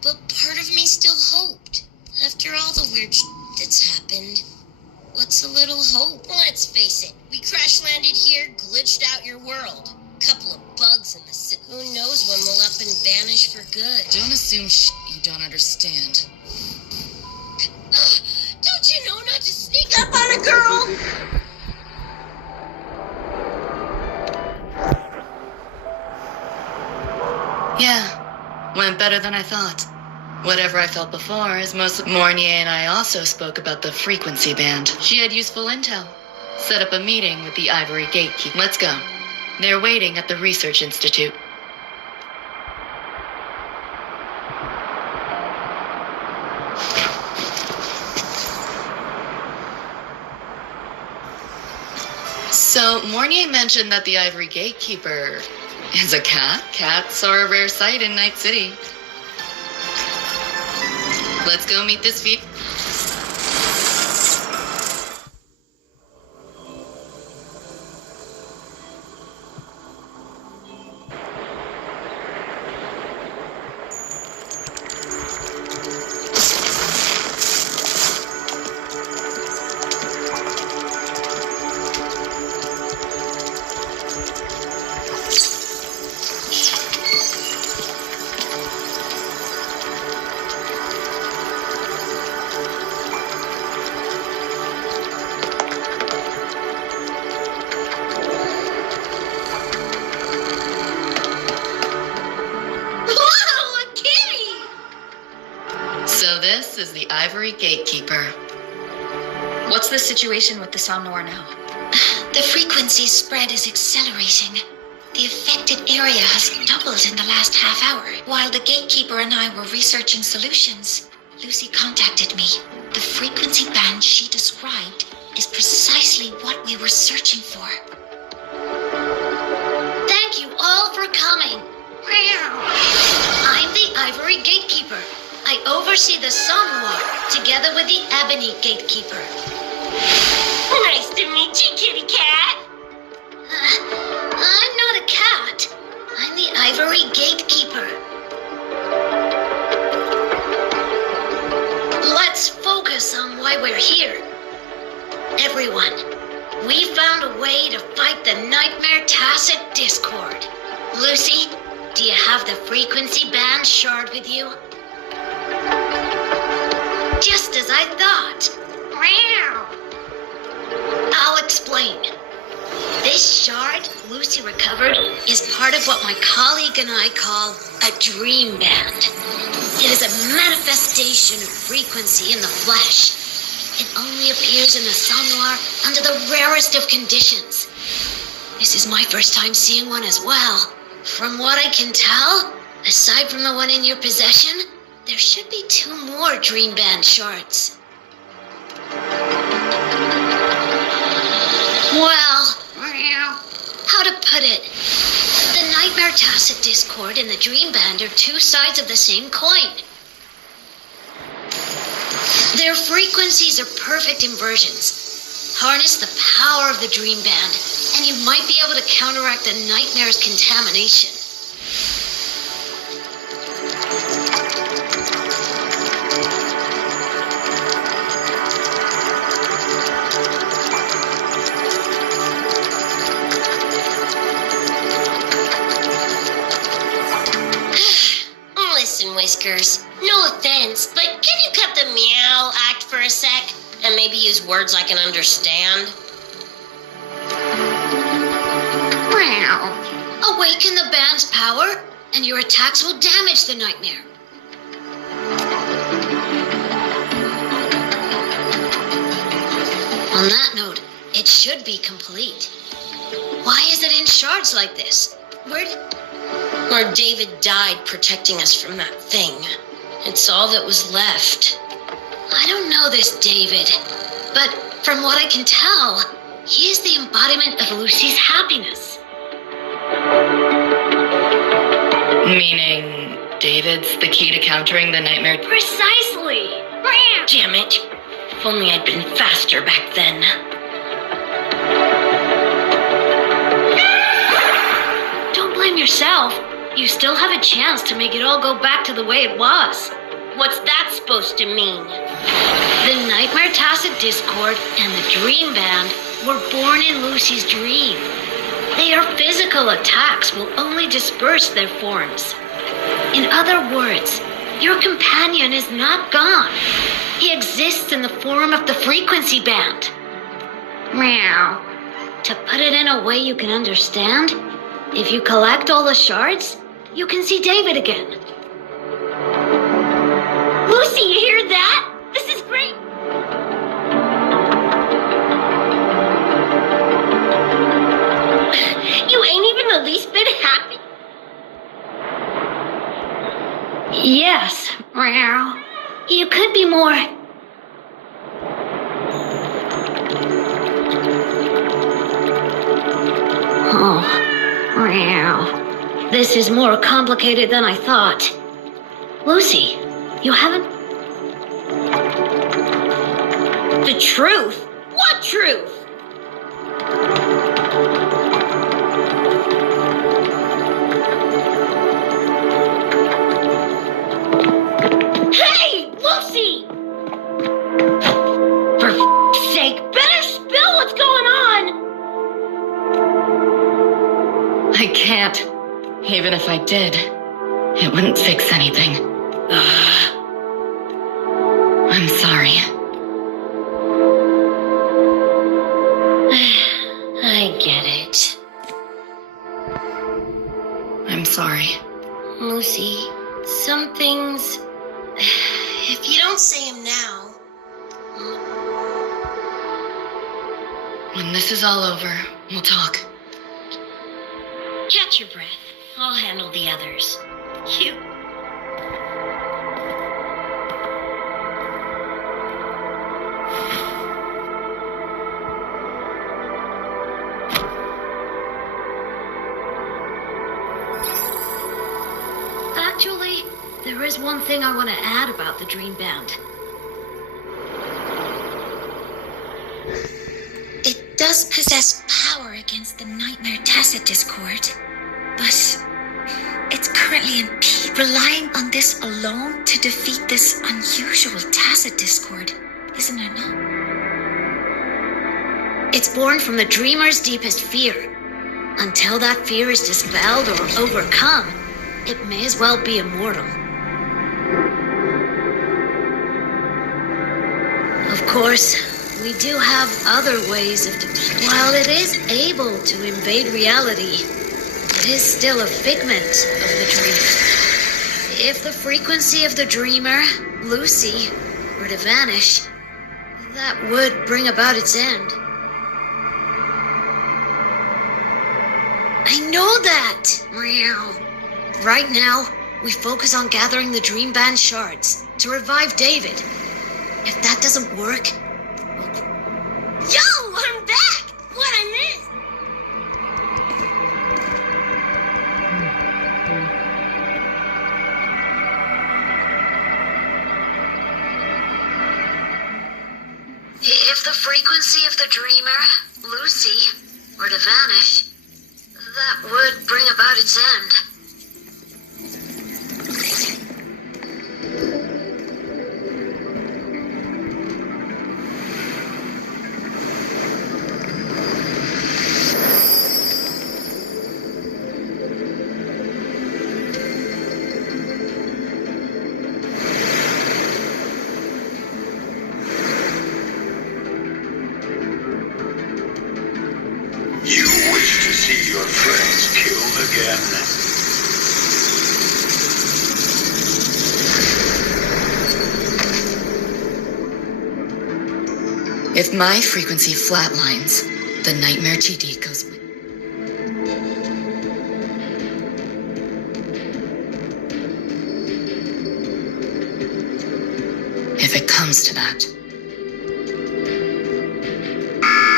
but part of me still hoped. After all the weird that's happened, what's a little hope? Let's face it, we crash landed here, glitched out your world. Couple of bugs in the city. Who knows when we'll up and vanish for good? Don't assume you don't understand. Don't you know not to sneak up on a girl? Yeah, went better than I thought. Whatever I felt before is most... Mornier and I also spoke about the frequency band. She had useful intel. Set up a meeting with the Ivory Gatekeeper. Let's go. They're waiting at the Research Institute. So, Mornier mentioned that the Ivory Gatekeeper is a cat. Cats are a rare sight in Night City. Let's go meet this feet. Whoa, a kitty! So this is the Ivory Gatekeeper. What's the situation with the Somnoir now? The frequency spread is accelerating. The affected area has doubled in the last half hour. While the gatekeeper and I were researching solutions, Lucy contacted me. The frequency band she described is precisely what we were searching for. Thank you all for coming. I'm the Ivory Gatekeeper. I oversee the Somnoir, together with the Ebony Gatekeeper. Nice to meet you, kitty cat. I'm not a cat. I'm the Ivory Gatekeeper. Let's focus on why we're here. Everyone, we found a way to fight the Nightmare Tacit Discord. Lucy, do you have the frequency band shard with you? Just as I thought. I'll explain. This shard Lucy recovered is part of what my colleague and I call a dream band. It is a manifestation of frequency in the flesh. It only appears in the Somnoir under the rarest of conditions. This is my first time seeing one as well. From what I can tell, aside from the one in your possession, there should be 2 more dream band shards. Well, how to put it? The Nightmare Tacit Discord and the Dream Band are 2 sides of the same coin. Their frequencies are perfect inversions. Harness the power of the Dream Band, and you might be able to counteract the Nightmare's contamination. Listen, Whiskers, no offense, but can you cut the meow act for a sec? And maybe use words I can understand? Meow. Awaken the band's power, and your attacks will damage the Nightmare. On that note, it should be complete. Why is it in shards like this? Where David died protecting us from that thing. It's all that was left. I don't know this David, but from what I can tell, he is the embodiment of Lucy's happiness. Meaning, David's the key to countering the nightmare? Precisely! Damn it. If only I'd been faster back then. Don't blame yourself. You still have a chance to make it all go back to the way it was. What's that supposed to mean? The Nightmare Tacit Discord and the Dream Band were born in Lucy's dream. Their physical attacks will only disperse their forms. In other words, your companion is not gone. He exists in the form of the frequency band. Meow. To put it in a way you can understand, if you collect all the shards, you can see David again. Lucy, you hear that? This is great. You ain't even the least bit happy? Yes, meow. You could be more. Oh, meow. This is more complicated than I thought. Lucy, you haven't... The truth? What truth? Hey, Lucy! For f***'s sake, better spill what's going on! I can't. Even if I did, it wouldn't fix anything. I'm sorry. I get it. I'm sorry. Lucy, some things... If you don't say them now... When this is all over, we'll talk. Catch your breath. I'll handle the others. You... Actually, there is one thing I want to add about the Dreambound. It does possess power against the Nightmare Tacit Discord, but it's currently impeded. Relying on this alone to defeat this unusual Tacit Discord, isn't enough. It's born from the dreamer's deepest fear. Until that fear is dispelled or overcome, it may as well be immortal. Of course, we do have other ways of while it is able to invade reality, it is still a figment of the dream. If the frequency of the dreamer, Lucy, were to vanish, that would bring about its end. I know that! Meow. Right now, we focus on gathering the Dreamband shards to revive David. If that doesn't work... Yo! I'm back! What I missed? If the frequency of the dreamer, Lucy, were to vanish, that would bring about its end. You wish to see your friends killed again? If my frequency flatlines, the Nightmare TD goes... If it comes to that...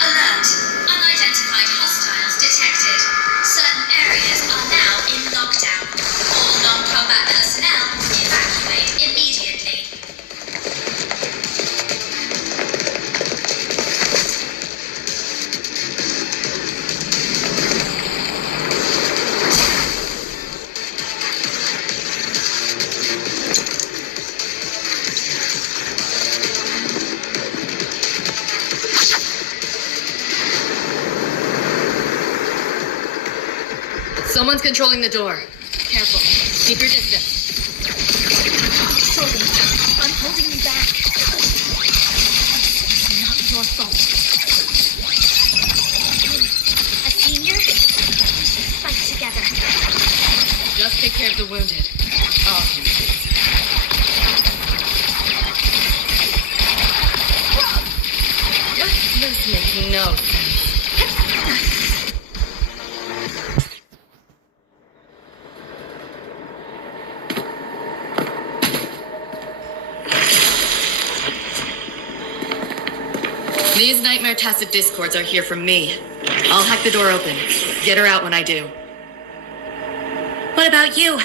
Alert! Unidentified hostiles detected. Certain areas are now in lockdown. All non-combat personnel evacuate immediately. Someone's controlling the door. Careful. Keep your distance. Sorry, I'm holding you back. It's not your fault. A senior? We should fight together. Just take care of the wounded. I'll do this. This makes no sense. These Nightmare Tacit Discords are here from me. I'll hack the door open. Get her out when I do. What about you?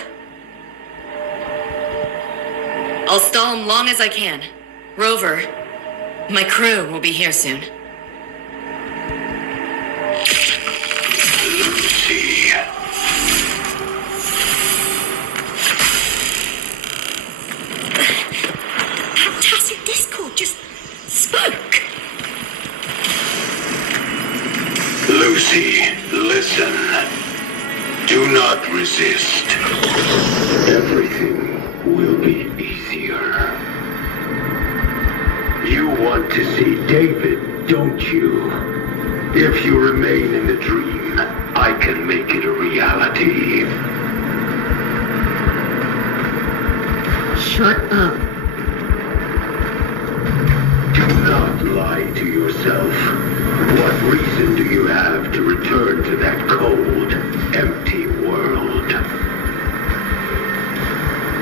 I'll stall them long as I can. Rover, my crew will be here soon. Lucy. That tacit discord just spoke. Lucy, listen. Do not resist. Everything will be easier. You want to see David, don't you? If you remain in the dream, I can make it a reality. Shut up. Do not lie to yourself. What reason do you have to return to that cold, empty world?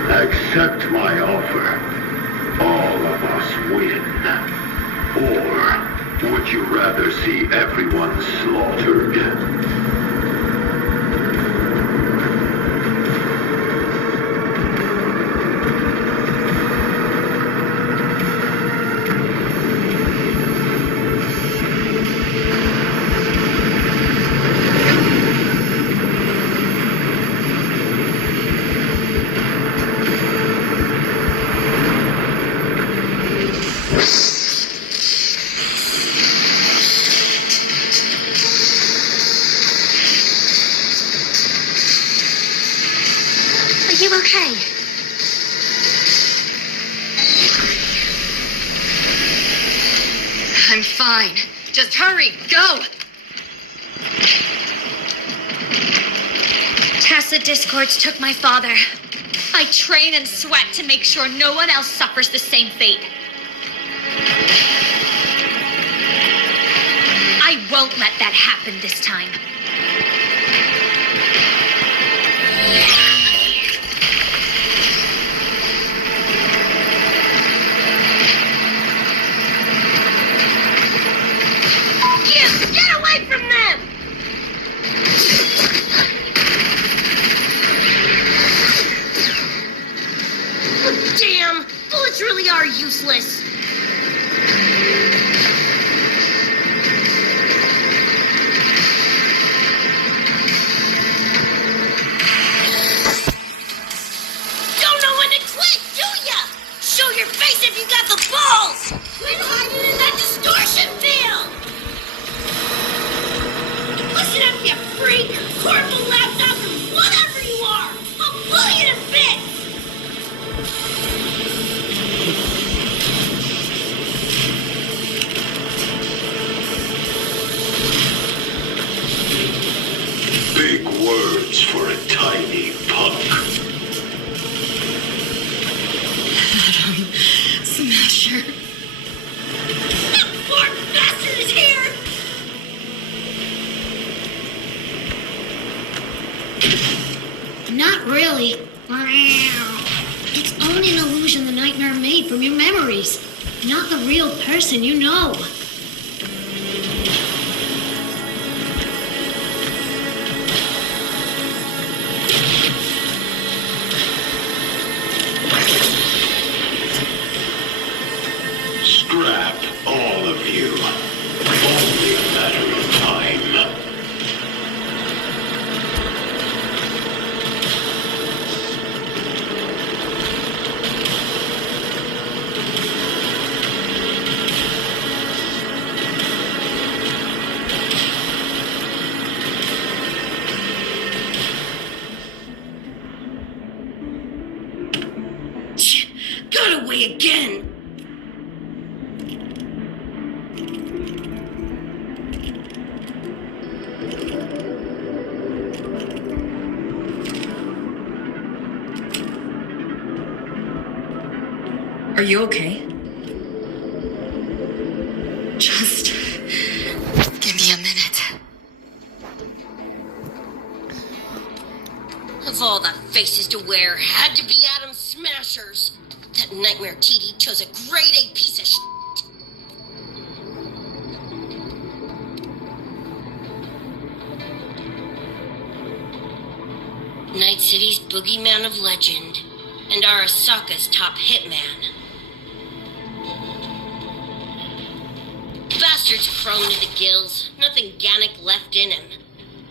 Accept my offer. All of us win. Or would you rather see everyone slaughtered? Are you okay? I'm fine. Just hurry, go! Tacit discords took my father. I train and sweat to make sure no one else suffers the same fate. I won't let that happen this time. Get away from them! Damn! Bullets really are useless. Don't know when to quit, do ya? Show your face if you got the balls! Quit hiding in that distortion field! Listen up, you freak! Corporal laptop or whatever you are! I'll blow you to bits! Big words for a tiny punk. Smasher. That poor bastard is here! Not really. It's only an illusion the nightmare made from your memories. Not the real person you know. Scrap, all of you. Only a matter of time. Got away again. Are you okay? Just give me a minute. Of all the faces to wear, had to be Adam Smashers. That nightmare TD chose a grade A piece of shit. Night City's boogeyman of legend, and Arasaka's top hitman. bastard's prone to the gills. Nothing organic left in him.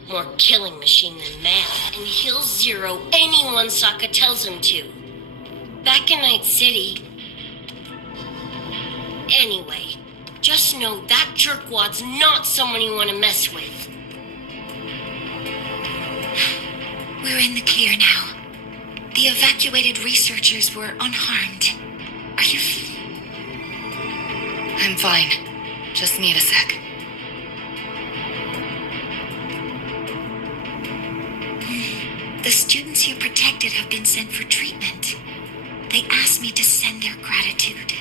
More killing machine than man. And he'll zero anyone Sokka tells him to. Back in Night City... Anyway, just know that jerkwad's not someone you want to mess with. We're in the clear now. The evacuated researchers were unharmed. Are you... I'm fine. Just need a sec. The students you protected have been sent for treatment. They asked me to send their gratitude.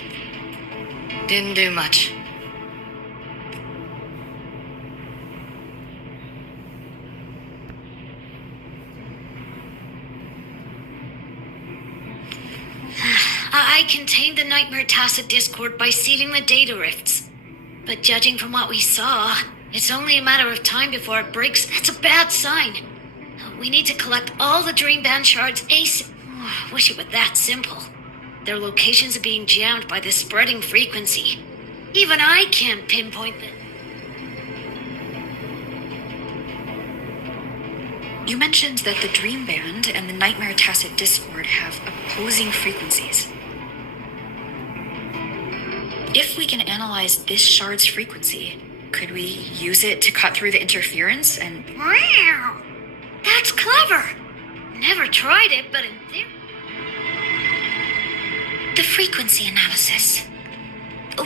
Didn't do much. I contained the Nightmare Tacit Discord by seeding the data rifts. But judging from what we saw, it's only a matter of time before it breaks. That's a bad sign. We need to collect all the Dream Band shards ASAP. Wish it were that simple. Their locations are being jammed by the spreading frequency. Even I can't pinpoint them. You mentioned that the Dream Band and the Nightmare Tacit Discord have opposing frequencies. If we can analyze this shard's frequency, could we use it to cut through the interference and... Wow! That's clever! Never tried it, but in theory... The frequency analysis.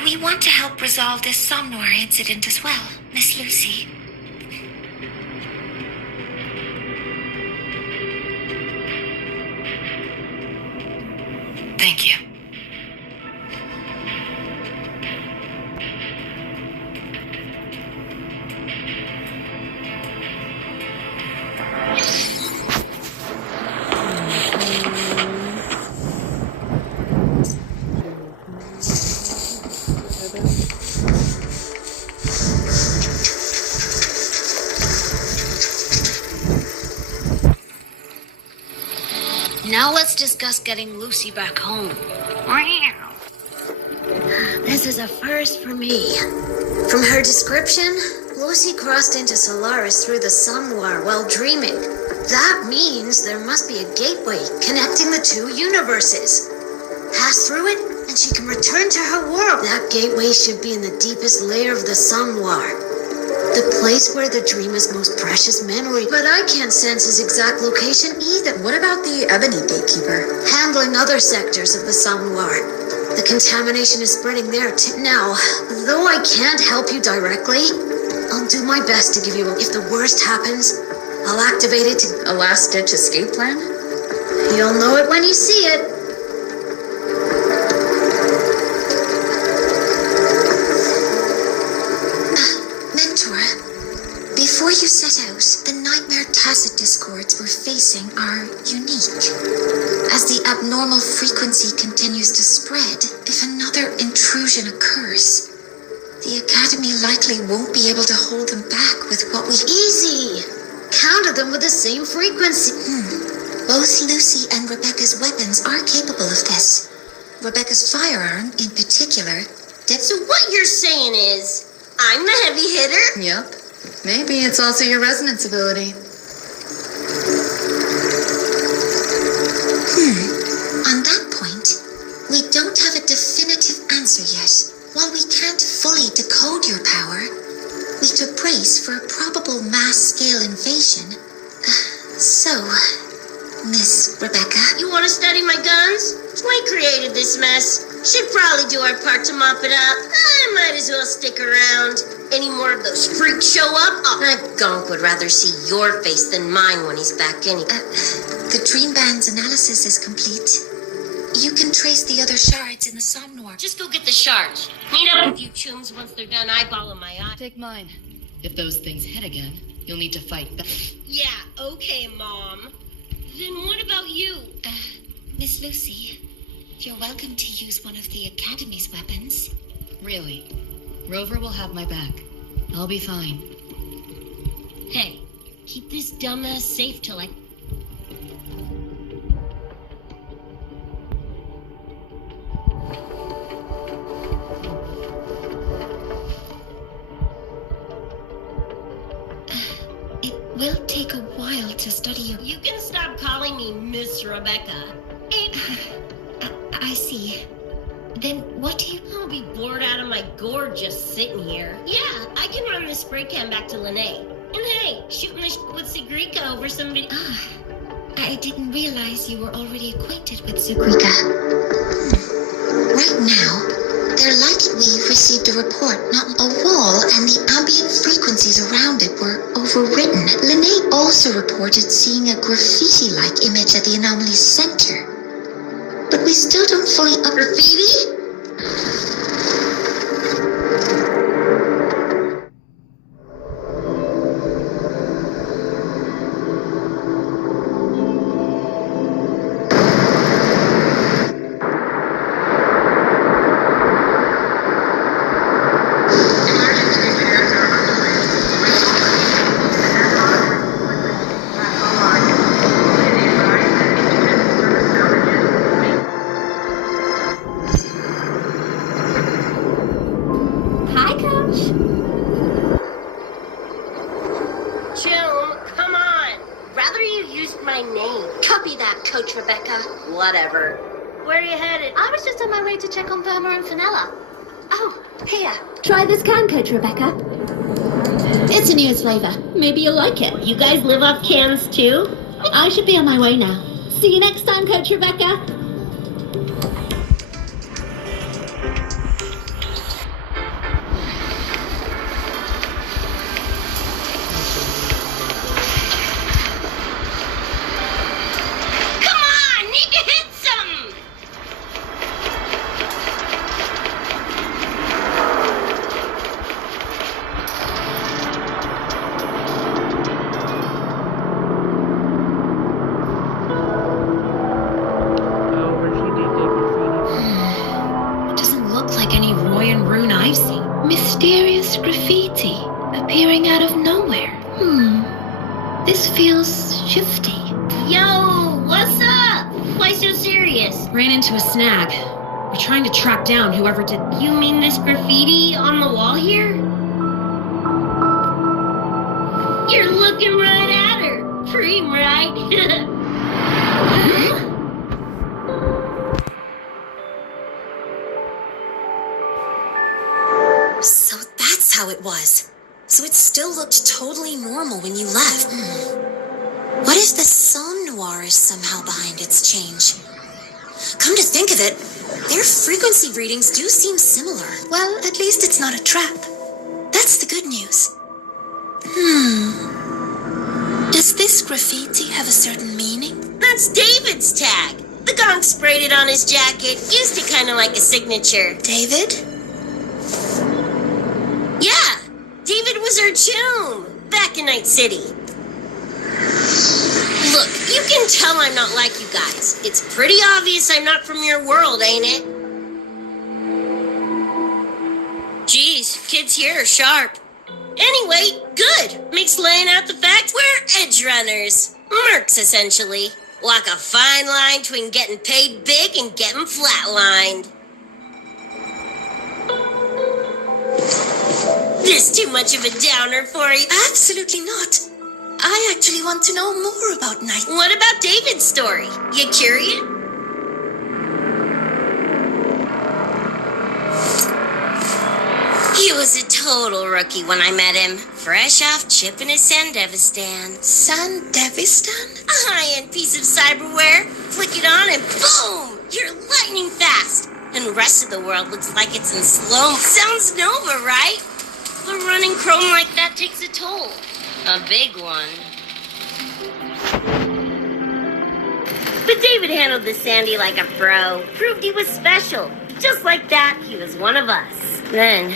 We want to help resolve this Somnoir incident as well, Miss Lucy. Thank you. Now let's discuss getting Lucy back home. Wow. This is a first for me. From her description, Lucy crossed into Solaris through the Somnoir while dreaming. That means there must be a gateway connecting the two universes. Pass through it, and she can return to her world. That gateway should be in the deepest layer of the Somnoir. The place where the dreamer's most precious memory. But I can't sense his exact location either. What about the Ebony Gatekeeper? Handling other sectors of the Somnoir. The contamination is spreading there too. Now, though I can't help you directly, I'll do my best to give you if the worst happens, I'll activate it to... A last-ditch escape plan? You'll know it when you see it. Before you set out, the Nightmare Tacit Discords we're facing are unique. As the abnormal frequency continues to spread, if another intrusion occurs, the Academy likely won't be able to hold them back with what we... Easy! Counter them with the same frequency. Both Lucy and Rebecca's weapons are capable of this. Rebecca's firearm, in particular... So what you're saying is, I'm the heavy hitter? Yep. Maybe it's also your resonance ability. On that point, we don't have a definitive answer yet. While we can't fully decode your power, we could brace for a probable mass-scale invasion. So, Miss Rebecca... You want to study my guns? We created this mess. Should probably do our part to mop it up. I might as well stick around. Any more of those freaks show up? That gonk would rather see your face than mine when he's back anyway. The Dream Band's analysis is complete. You can trace the other shards in the Somnoir. Just go get the shards. Meet up with you chooms once they're done eyeballing my eye. Take mine. If those things hit again, you'll need to fight back. Yeah, okay, Mom. Then what about you? Miss Lucy, you're welcome to use one of the Academy's weapons. Really? Rover will have my back. I'll be fine. Hey, keep this dumbass safe till I... study you. You can stop calling me Miss Rebecca. I see. Then what do you... I'll be bored out of my gourd just sitting here. Yeah, I can run this spray can back to Lene. And hey, shooting the with Sigrika over somebody... I didn't realize you were already acquainted with Sigrika. Right now, they're likely we received a report. Not a wall and the ambient frequencies around it were overwritten. Lene also reported seeing a graffiti-like image at the anomaly's center. But we still don't fully... Graffiti? Coach Rebecca. Whatever. Where are you headed? I was just on my way to check on Burma and Fenella. Oh, here. Try this can, Coach Rebecca. It's a new flavor. Maybe you'll like it. You guys live off cans too? I should be on my way now. See you next time, Coach Rebecca. Mysterious graffiti appearing out of nowhere. This feels shifty. Yo, what's up? Why so serious? Ran into a snag. We're trying to track down whoever did... You mean this graffiti on the wall here? You're looking right at her. Dream, right? So that's how it was. So it still looked totally normal when you left. What if the Somme Noir is somehow behind its change? Come to think of it, their frequency readings do seem similar. Well, at least it's not a trap. That's the good news. Does this graffiti have a certain meaning? That's David's tag. The gonk sprayed it on his jacket. Used it kind of like a signature. David? Yeah, David was our chum back in Night City. Look, you can tell I'm not like you guys. It's pretty obvious I'm not from your world, ain't it? Geez, kids here are sharp. Anyway, good. Makes laying out the facts we're edgerunners. Mercs, essentially. Walk a fine line between getting paid big and getting flatlined. This too much of a downer for you? Absolutely not. I actually want to know more about Night. What about David's story? You curious? He was a total rookie when I met him. Fresh off chipping his Sandevistan. Sandevistan? A high-end piece of cyberware. Flick it on and boom! You're lightning fast. And the rest of the world looks like it's in slow. Sounds Nova, right? But running chrome like that takes a toll. A big one. But David handled the Sandy like a pro. Proved he was special. Just like that, he was one of us. Then,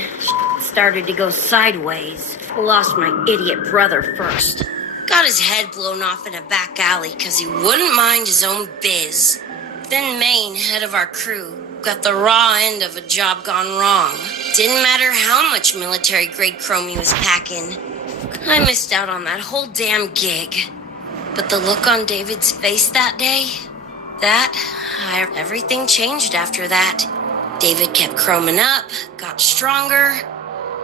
started to go sideways. Lost my idiot brother first. Got his head blown off in a back alley because he wouldn't mind his own biz. Then Maine, head of our crew, got the raw end of a job gone wrong. Didn't matter how much military-grade chrome he was packing. I missed out on that whole damn gig. But the look on David's face that day, everything changed after that. David kept chroming up, got stronger,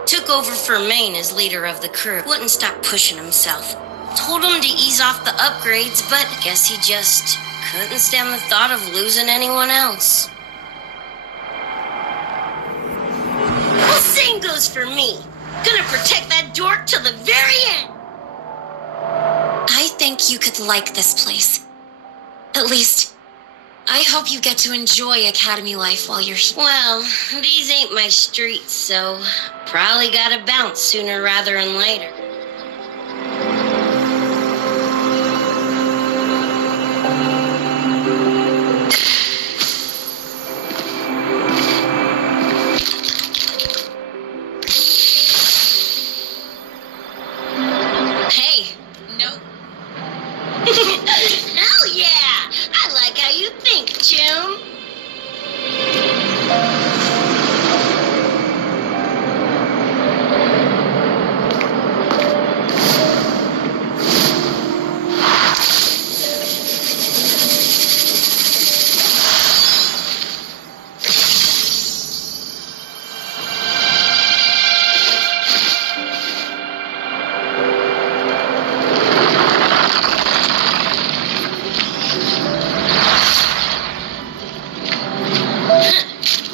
took over for Maine as leader of the crew. Wouldn't stop pushing himself. Told him to ease off the upgrades, but I guess he just couldn't stand the thought of losing anyone else. Well, same goes for me. Gonna protect that dork till the very end. I think you could like this place. At least, I hope you get to enjoy Academy life while you're here. Well, these ain't my streets, so probably gotta bounce sooner rather than later. Hey, no. Hell yeah! I like how you think, June.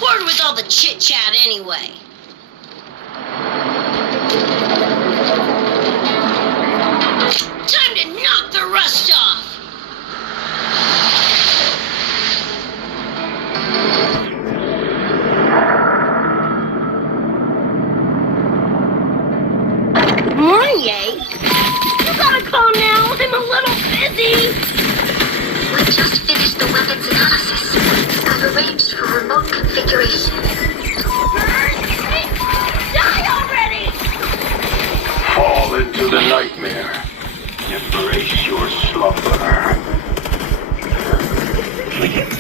Bored with all the chit-chat anyway. Time to knock the rust off! Mornier? You gotta calm now, I'm a little busy! We just finished the weapons analysis. I've arranged for remote configuration. Die already! Fall into the nightmare. Embrace your slumber. Michael!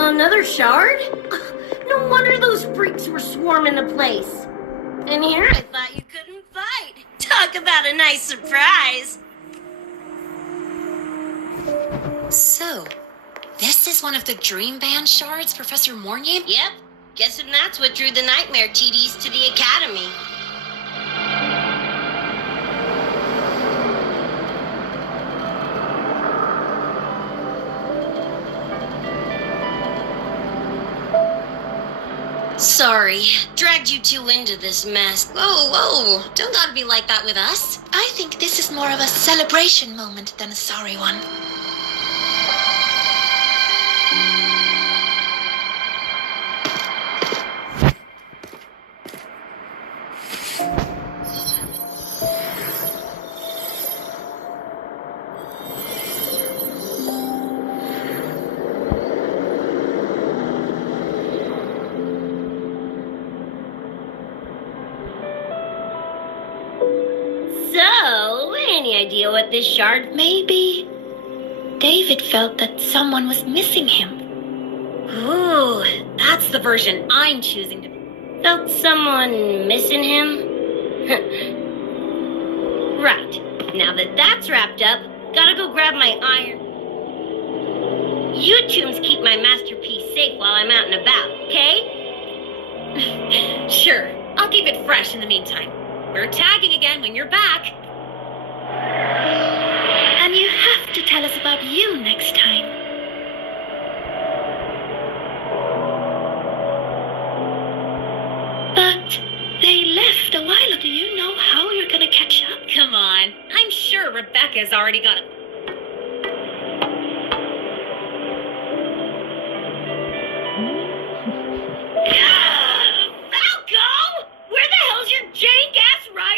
Another shard? No wonder those freaks were swarming the place. And here I thought you couldn't fight. Talk about a nice surprise. So, this is one of the Dream Band shards Professor Mornier? Yep, guessing that's what drew the nightmare TDs to the Academy. Sorry, dragged you two into this mess. Whoa, don't gotta be like that with us. I think this is more of a celebration moment than a sorry one. So, any idea what this shard... Maybe David felt that someone was missing him. Ooh, that's the version I'm choosing to... Felt someone missing him? Right. Now that that's wrapped up, gotta go grab my iron. You tunes keep my masterpiece safe while I'm out and about, okay? Sure, I'll keep it fresh in the meantime. We're tagging again when you're back. And you have to tell us about you next time. But they left a while ago. Do you know how you're gonna catch up? Come on, I'm sure Rebecca's already got it. Falco! Where the hell's your jank-ass ride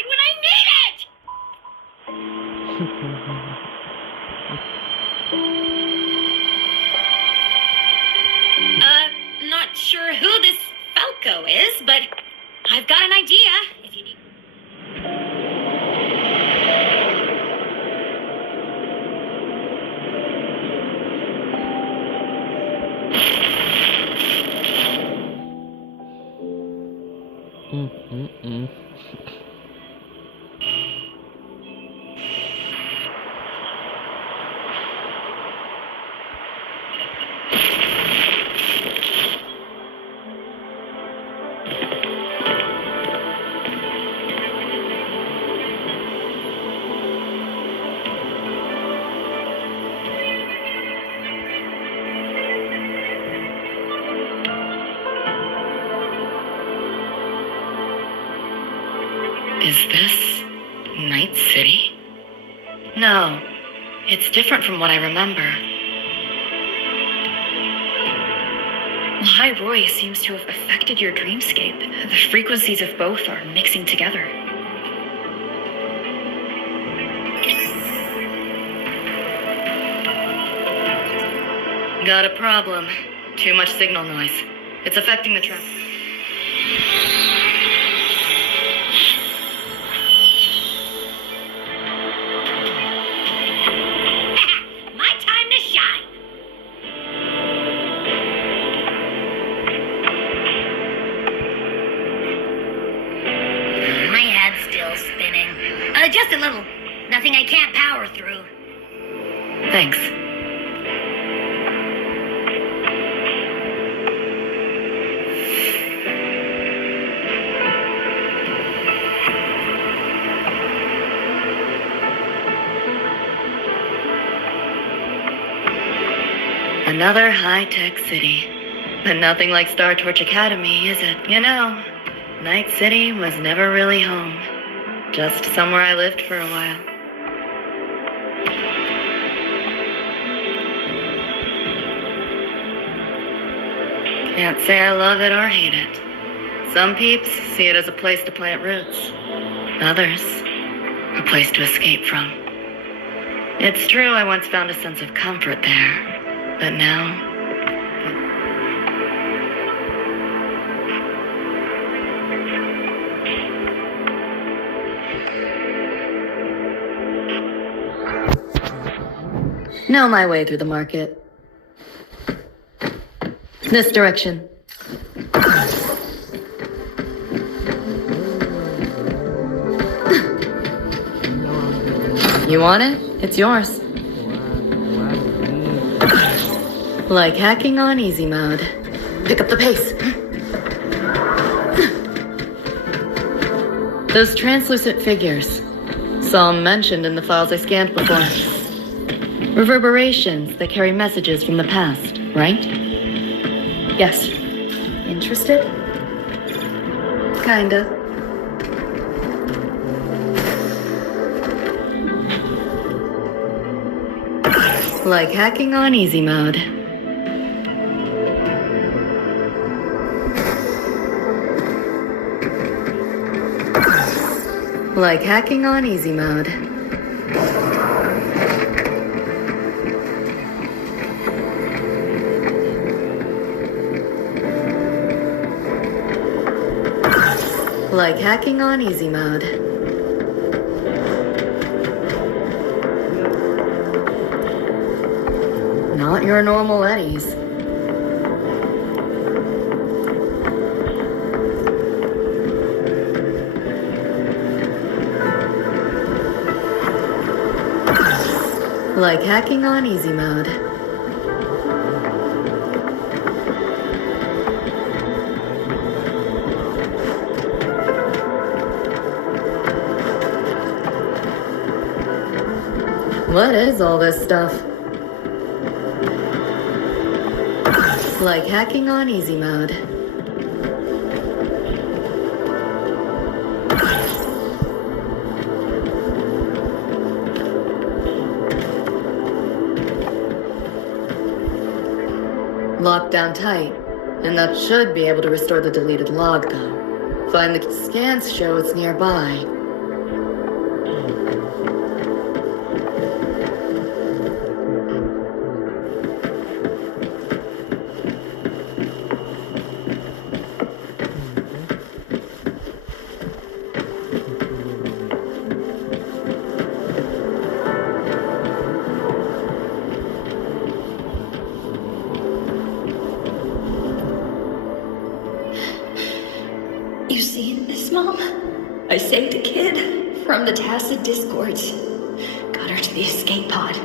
this, but I've got an idea, if you need... Is this Night City? No, it's different from what I remember. Why Roy seems to have affected your dreamscape. The frequencies of both are mixing together. Got a problem. Too much signal noise. It's affecting the traffic. My time to shine. My head's still spinning. Just a little. Nothing I can't power through. Thanks. Another high-tech city. But nothing like Star Torch Academy, is it? You know, Night City was never really home. Just somewhere I lived for a while. Can't say I love it or hate it. Some peeps see it as a place to plant roots. Others, a place to escape from. It's true I once found a sense of comfort there. But now... know my way through the market. This direction. You want it? It's yours. Like hacking on easy mode. Pick up the pace. Those translucent figures. Saw them mentioned in the files I scanned before. Reverberations that carry messages from the past, right? Yes. Interested? Kinda. Like hacking on easy mode. Like hacking on easy mode. Like hacking on easy mode. Not your normal eddies. Like hacking on easy mode. What is all this stuff? Like hacking on easy mode. Locked down tight, and that should be able to restore the deleted log, though. Find the scans show it's nearby. You see this, Mom? I saved a kid from the Tacit Discords. Got her to the escape pod.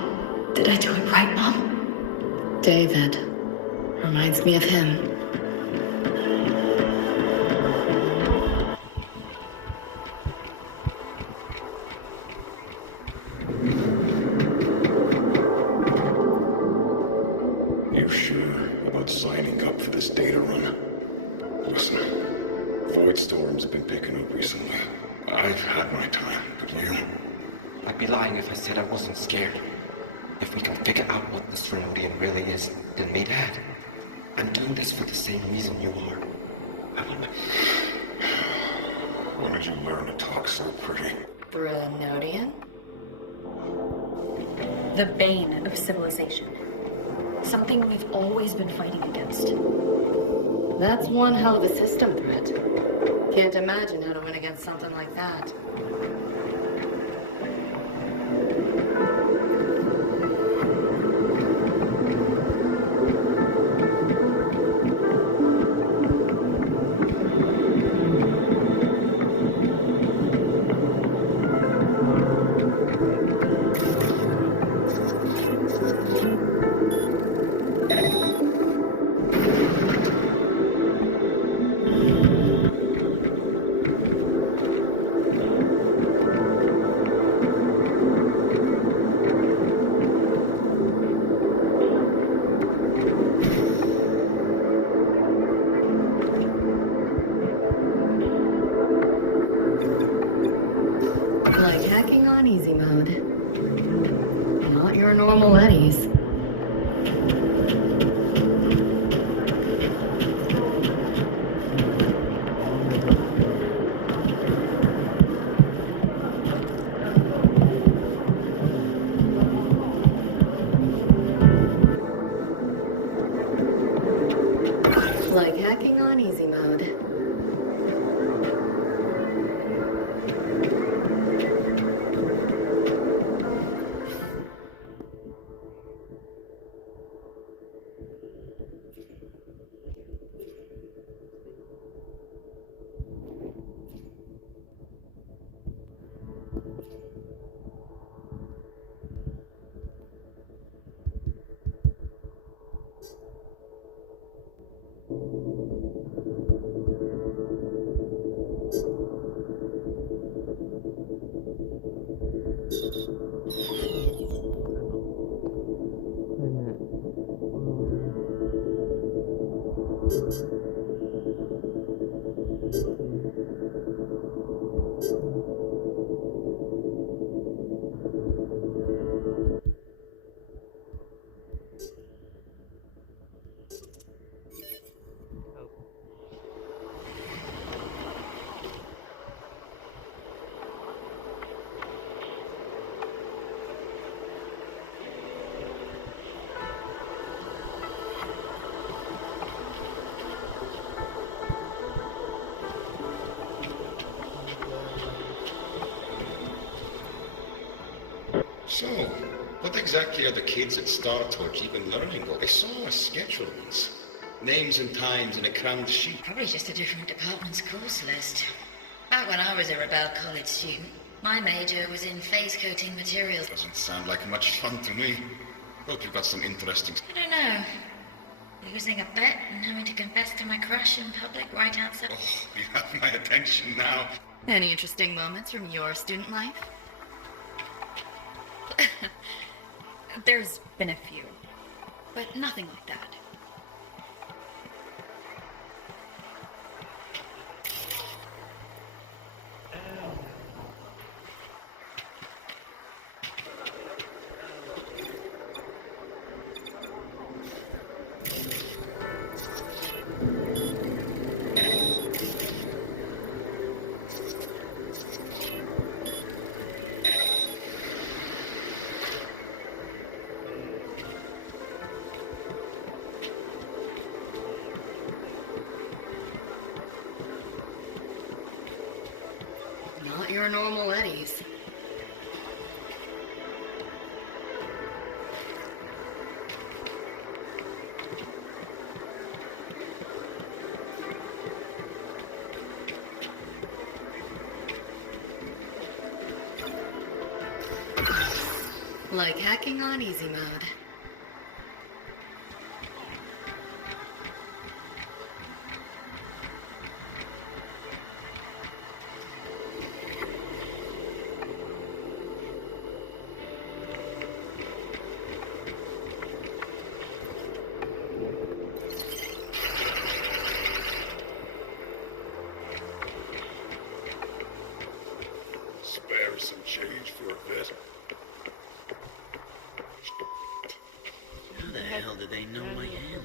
Did I do it right, Mom? David. Reminds me of him. You sure about signing up for this data run? Listen, void storms have been picking up recently. I've had my time, but you... I'd be lying if I said I wasn't scared. If we can figure out what this Renodian really is, then meet Ed. I'm doing this for the same reason you are. I want to... When did you learn to talk so pretty? Renodian? The bane of civilization. Something we've always been fighting against. That's one hell of a system threat. Can't imagine how to win against something like that. Like hacking on easy mode. Not your normal Eddies. Like hacking on easy mode. So, what exactly are the kids at Star Torch even learning? I saw a schedule once. Names and times in a crammed sheet. Probably just a different department's course list. Back when I was a Rebel College student, my major was in phase coating materials. Doesn't sound like much fun to me. Hope you've got some interesting... I don't know. Losing a bet and having to confess to my crush in public right outside... Oh, you have my attention now. Any interesting moments from your student life? There's been a few, but nothing like that. Not your normal Eddies. Like hacking on easy mode. Spare some change for a bit. How the hell did they know my handle?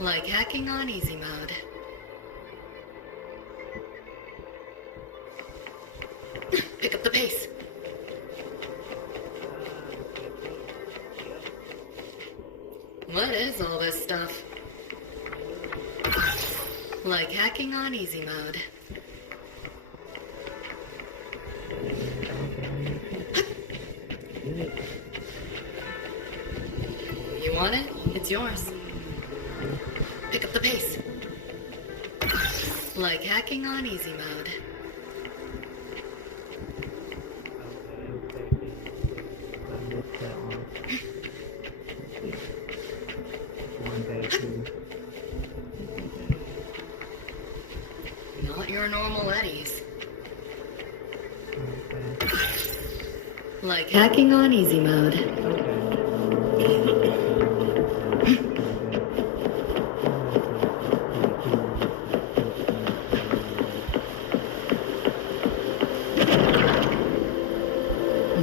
Like hacking on easy mode. Pick up the pace. What is all this stuff? Like hacking on easy mode. You want it? It's yours. Pick up the pace. Like hacking on easy mode. Not your normal eddies. Like hacking on easy mode.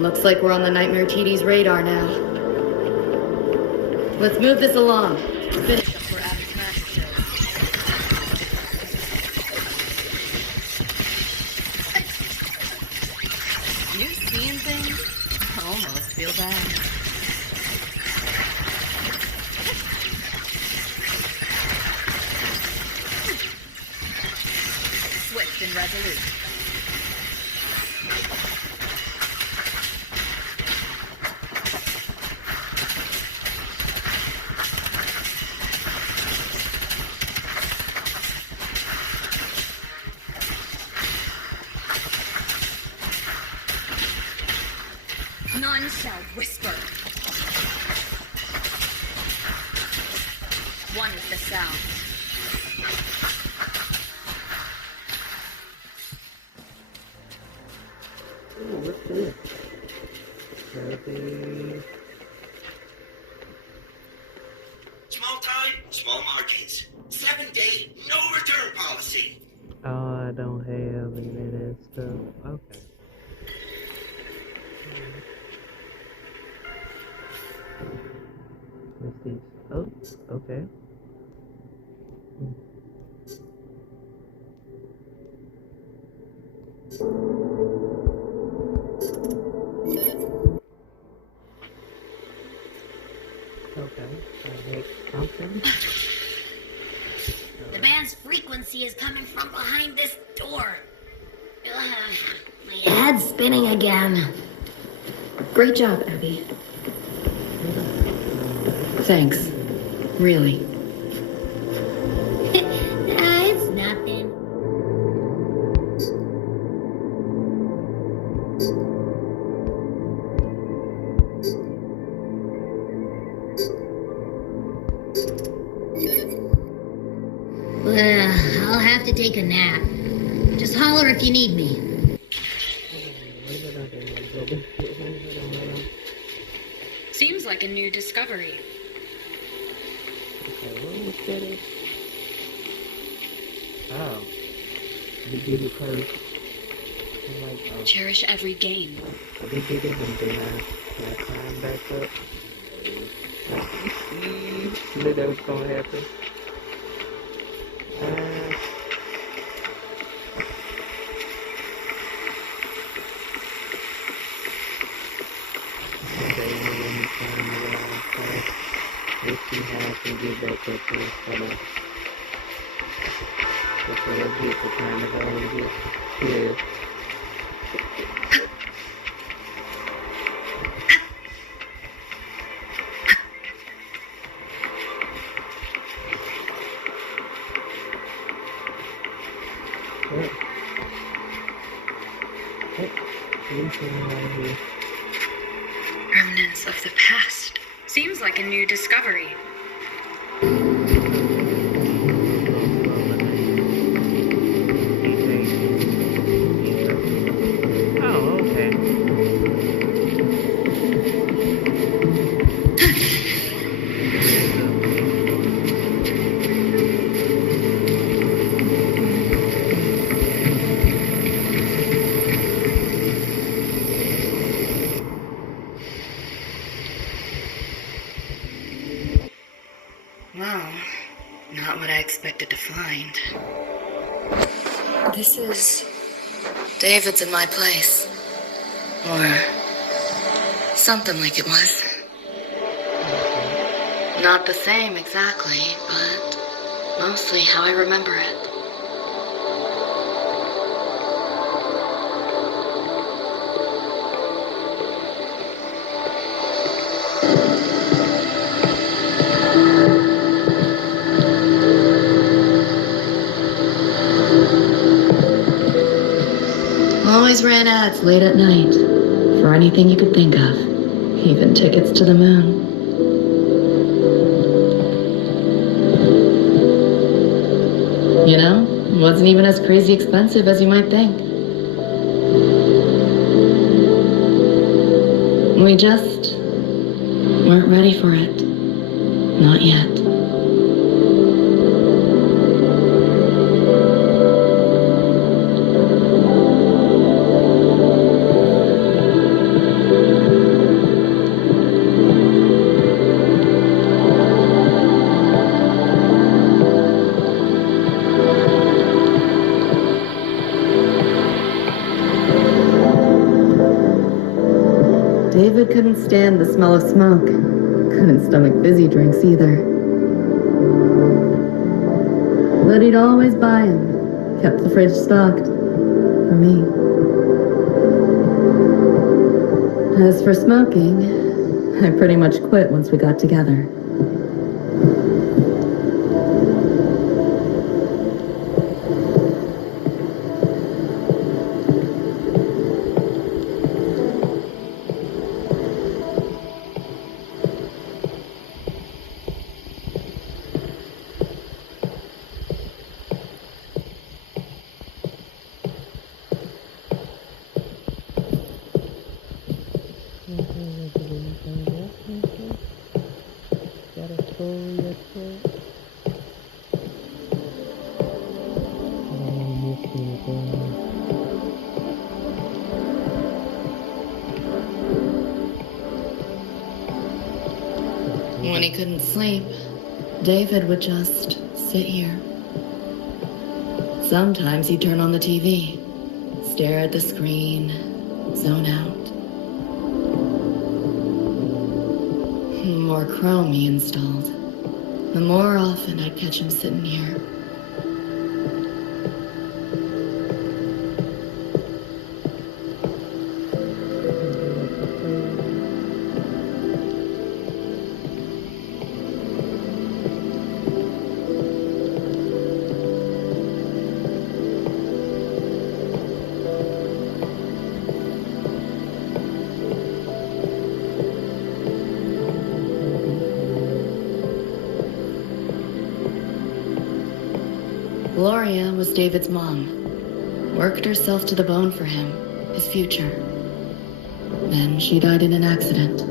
Looks like we're on the Nightmare TD's radar now. Let's move this along. Finish up for Abby's magic show. You seeing things? I almost feel bad. Swift and resolute. None shall whisper. One is the sound. Ooh, what's this? Therapy. Small time, small margins. 7-day, no return policy. Oh, I don't have any of that stuff. Okay. What's this? Oh, okay. Okay, I make something. The band's frequency is coming from behind this door. My head's spinning again. Great job, Abby. Thanks. Really. It's nothing. I'll have to take a nap. Just holler if you need me. Seems like a new discovery. Oh. You did it first. Like, oh. Cherish every gain. They did it and then I climbed back up. You knew that was gonna happen. Okay, let me climb around first. Let's see how I can get back up there. Hold on. That's what I get for trying to go and get here. Yeah. Remnants of the past. Seems like a new discovery. Oh, okay. Wow, not what I expected to find. This is... David's in my place. Or something like it was. Not the same exactly, but mostly how I remember it. Always ran ads late at night for anything you could think of, even tickets to the moon. You know, it wasn't even as crazy expensive as you might think. We just weren't ready for it. Not yet. David couldn't stand the smell of smoke. Couldn't stomach fizzy drinks either. But he'd always buy them. Kept the fridge stocked. For me. As for smoking, I pretty much quit once we got together. When he couldn't sleep, David would just sit here. Sometimes he'd turn on the TV, stare at the screen, zone out. The more Chrome he installed, the more often I'd catch him sitting here. Gloria was David's mom. Worked herself to the bone for him, his future. Then she died in an accident.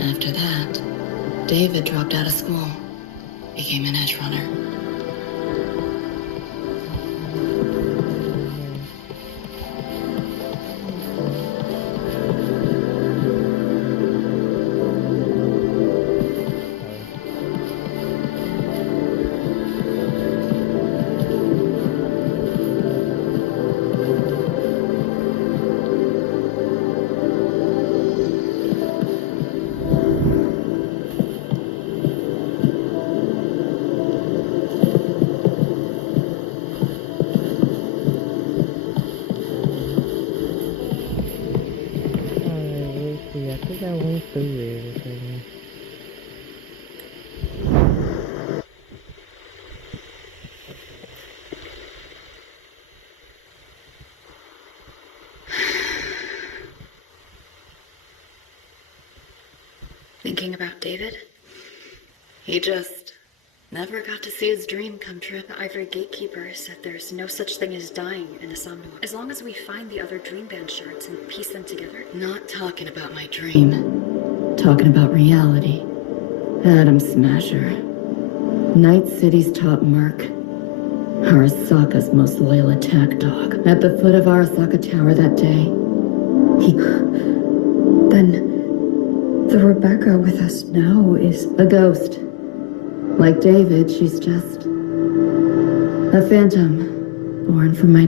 After that, David dropped out of school, became an edgerunner. thinking about David? He just never got to see his dream come true. The Ivory Gatekeeper said there's no such thing as dying in a somnolence. As long as we find the other dream band shards and piece them together. Not talking about my dream. Talking about reality. Atom Smasher. Night City's top merc. Arasaka's most loyal attack dog. At the foot of Arasaka Tower that day, he... Then the Rebecca with us now is a ghost. Like David, she's just a phantom born from my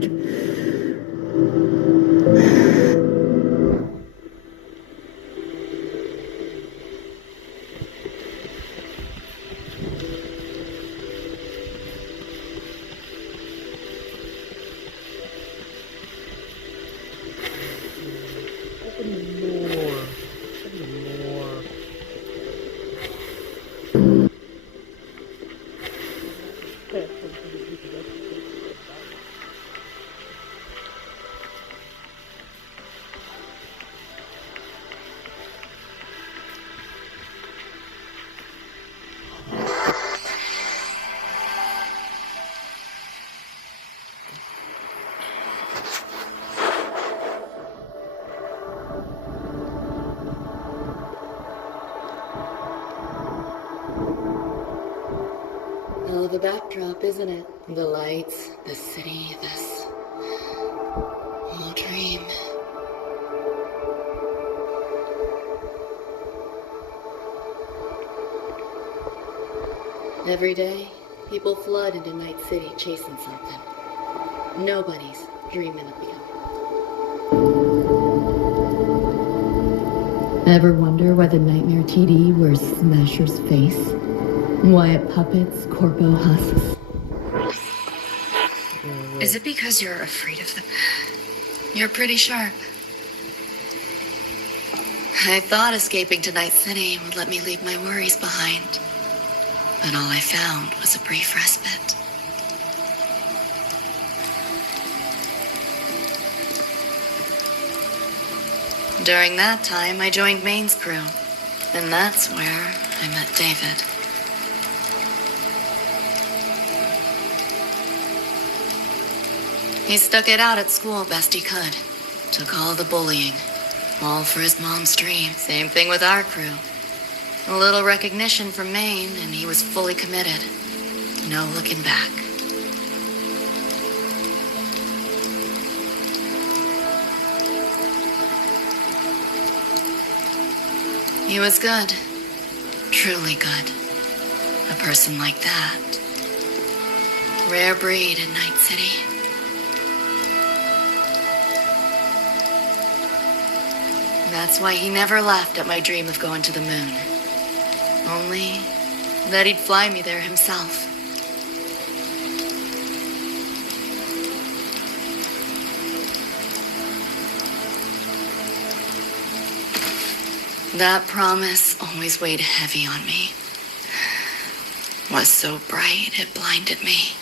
Hell of a backdrop, isn't it? The lights, the city, this whole dream. Every day, people flood into Night City chasing something. Nobody's dreaming of becoming. Ever wonder why the Nightmare TD wears Smasher's face? Why it puppets Corpo husks? Is it because you're afraid of them? You're pretty sharp. I thought escaping to Night City would let me leave my worries behind. But all I found was a brief respite. During that time, I joined Maine's crew. And that's where I met David. He stuck it out at school best he could. Took all the bullying. All for his mom's dream. Same thing with our crew. A little recognition from Maine, and he was fully committed. No looking back. He was good. Truly good. A person like that. Rare breed in Night City. That's why he never laughed at my dream of going to the moon. Only that he'd fly me there himself. That promise always weighed heavy on me. Was so bright it blinded me.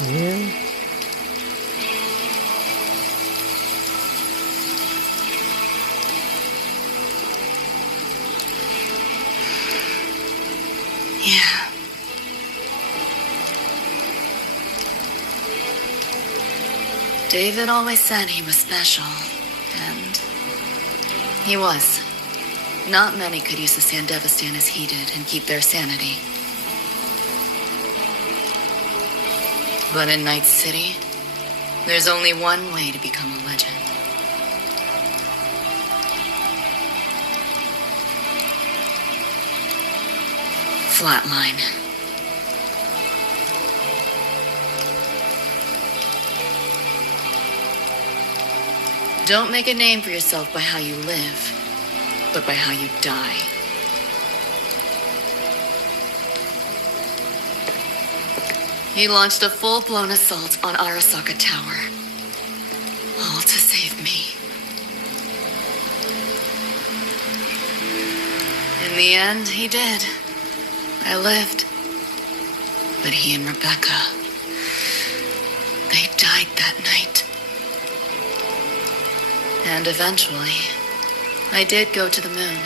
Yeah. Yeah. David always said he was special, and he was. Not many could use the Sandevistan as he did and keep their sanity. But in Night City, there's only one way to become a legend. Flatline. Don't make a name for yourself by how you live, but by how you die. He launched a full-blown assault on Arasaka Tower. All to save me. In the end, he did. I lived. But he and Rebecca, they died that night. And eventually, I did go to the moon.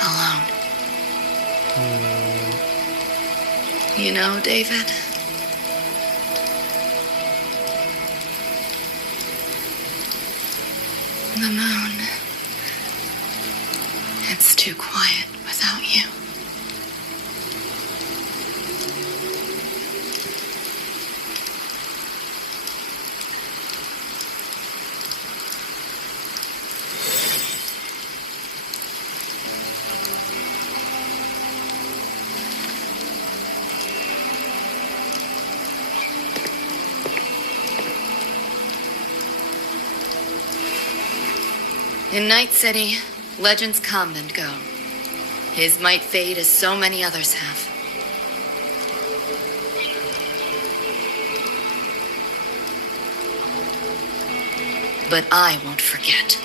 Alone. You know, David? The moon. It's too quiet without you. In Night City, legends come and go. His might fade as so many others have. But I won't forget.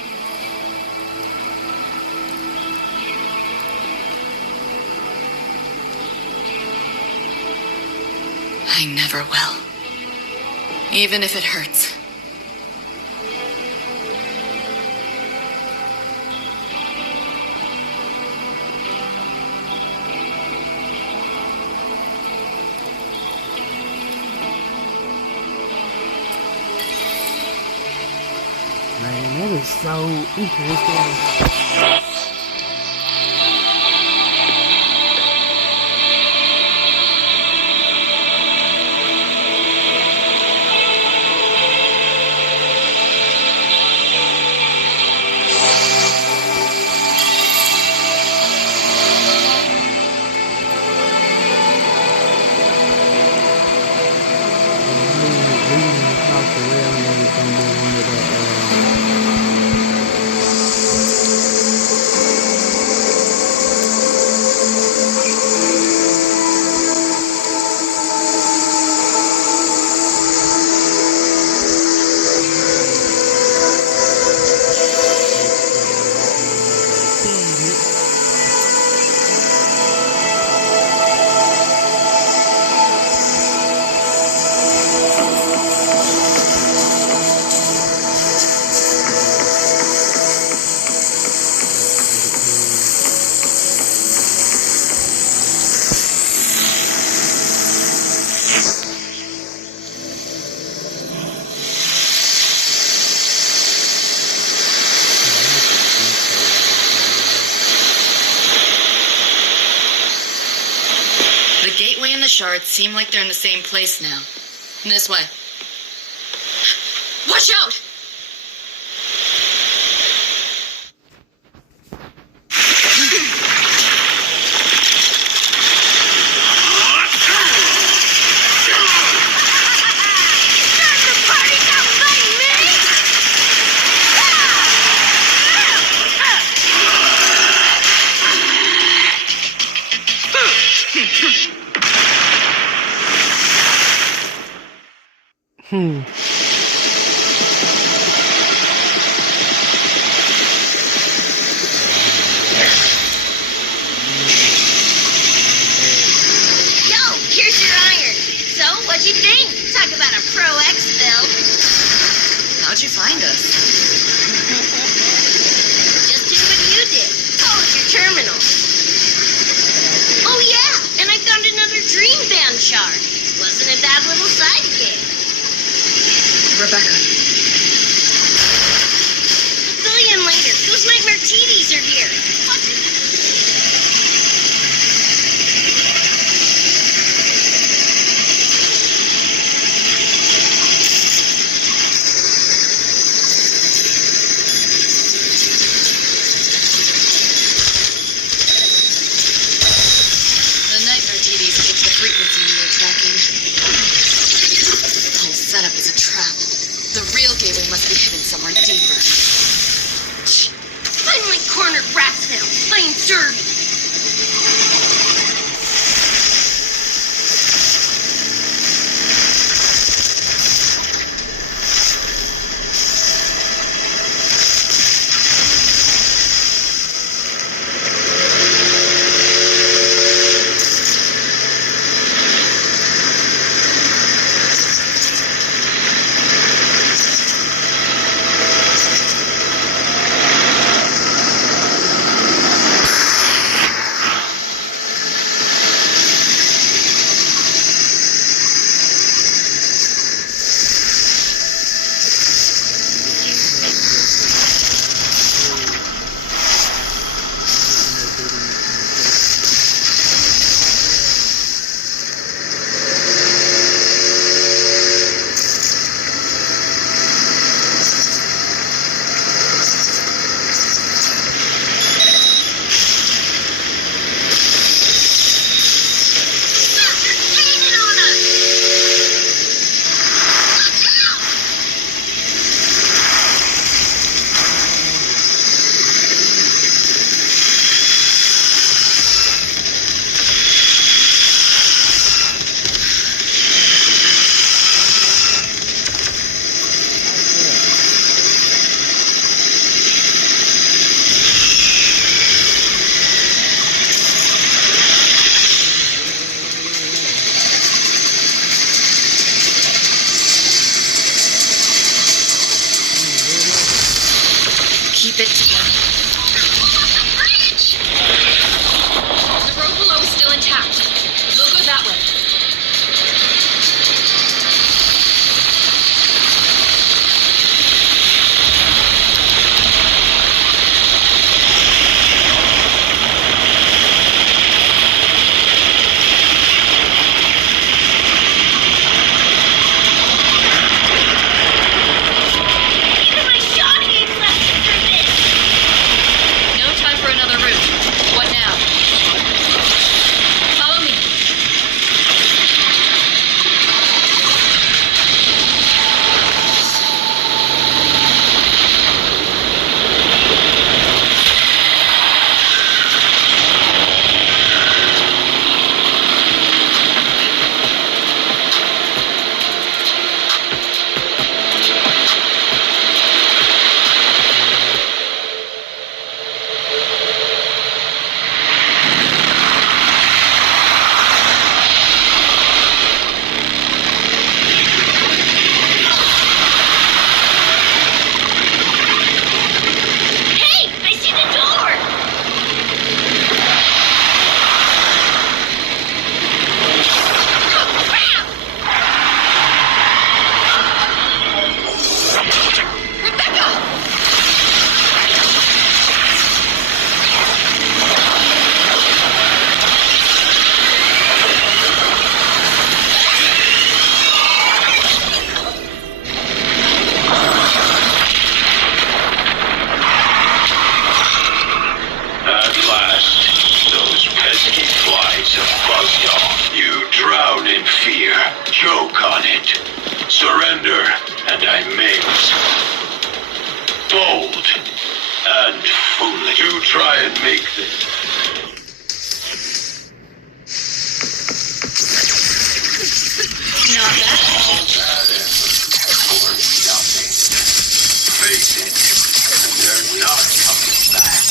I never will. Even if it hurts. Man, that is so interesting. Shards seem like they're in the same place now. This way. Watch out! How'd you find us? Just did what you did. Followed your terminal. Oh yeah, and I found another dream band shard. Wasn't a bad little side gig. Rebecca. A billion later, those nightmare TVs are here. What? Somewhere deeper. Finally cornered rats now, playing dirty. try and make this. Not bad. All that effort for nothing. Face it, they're not coming back.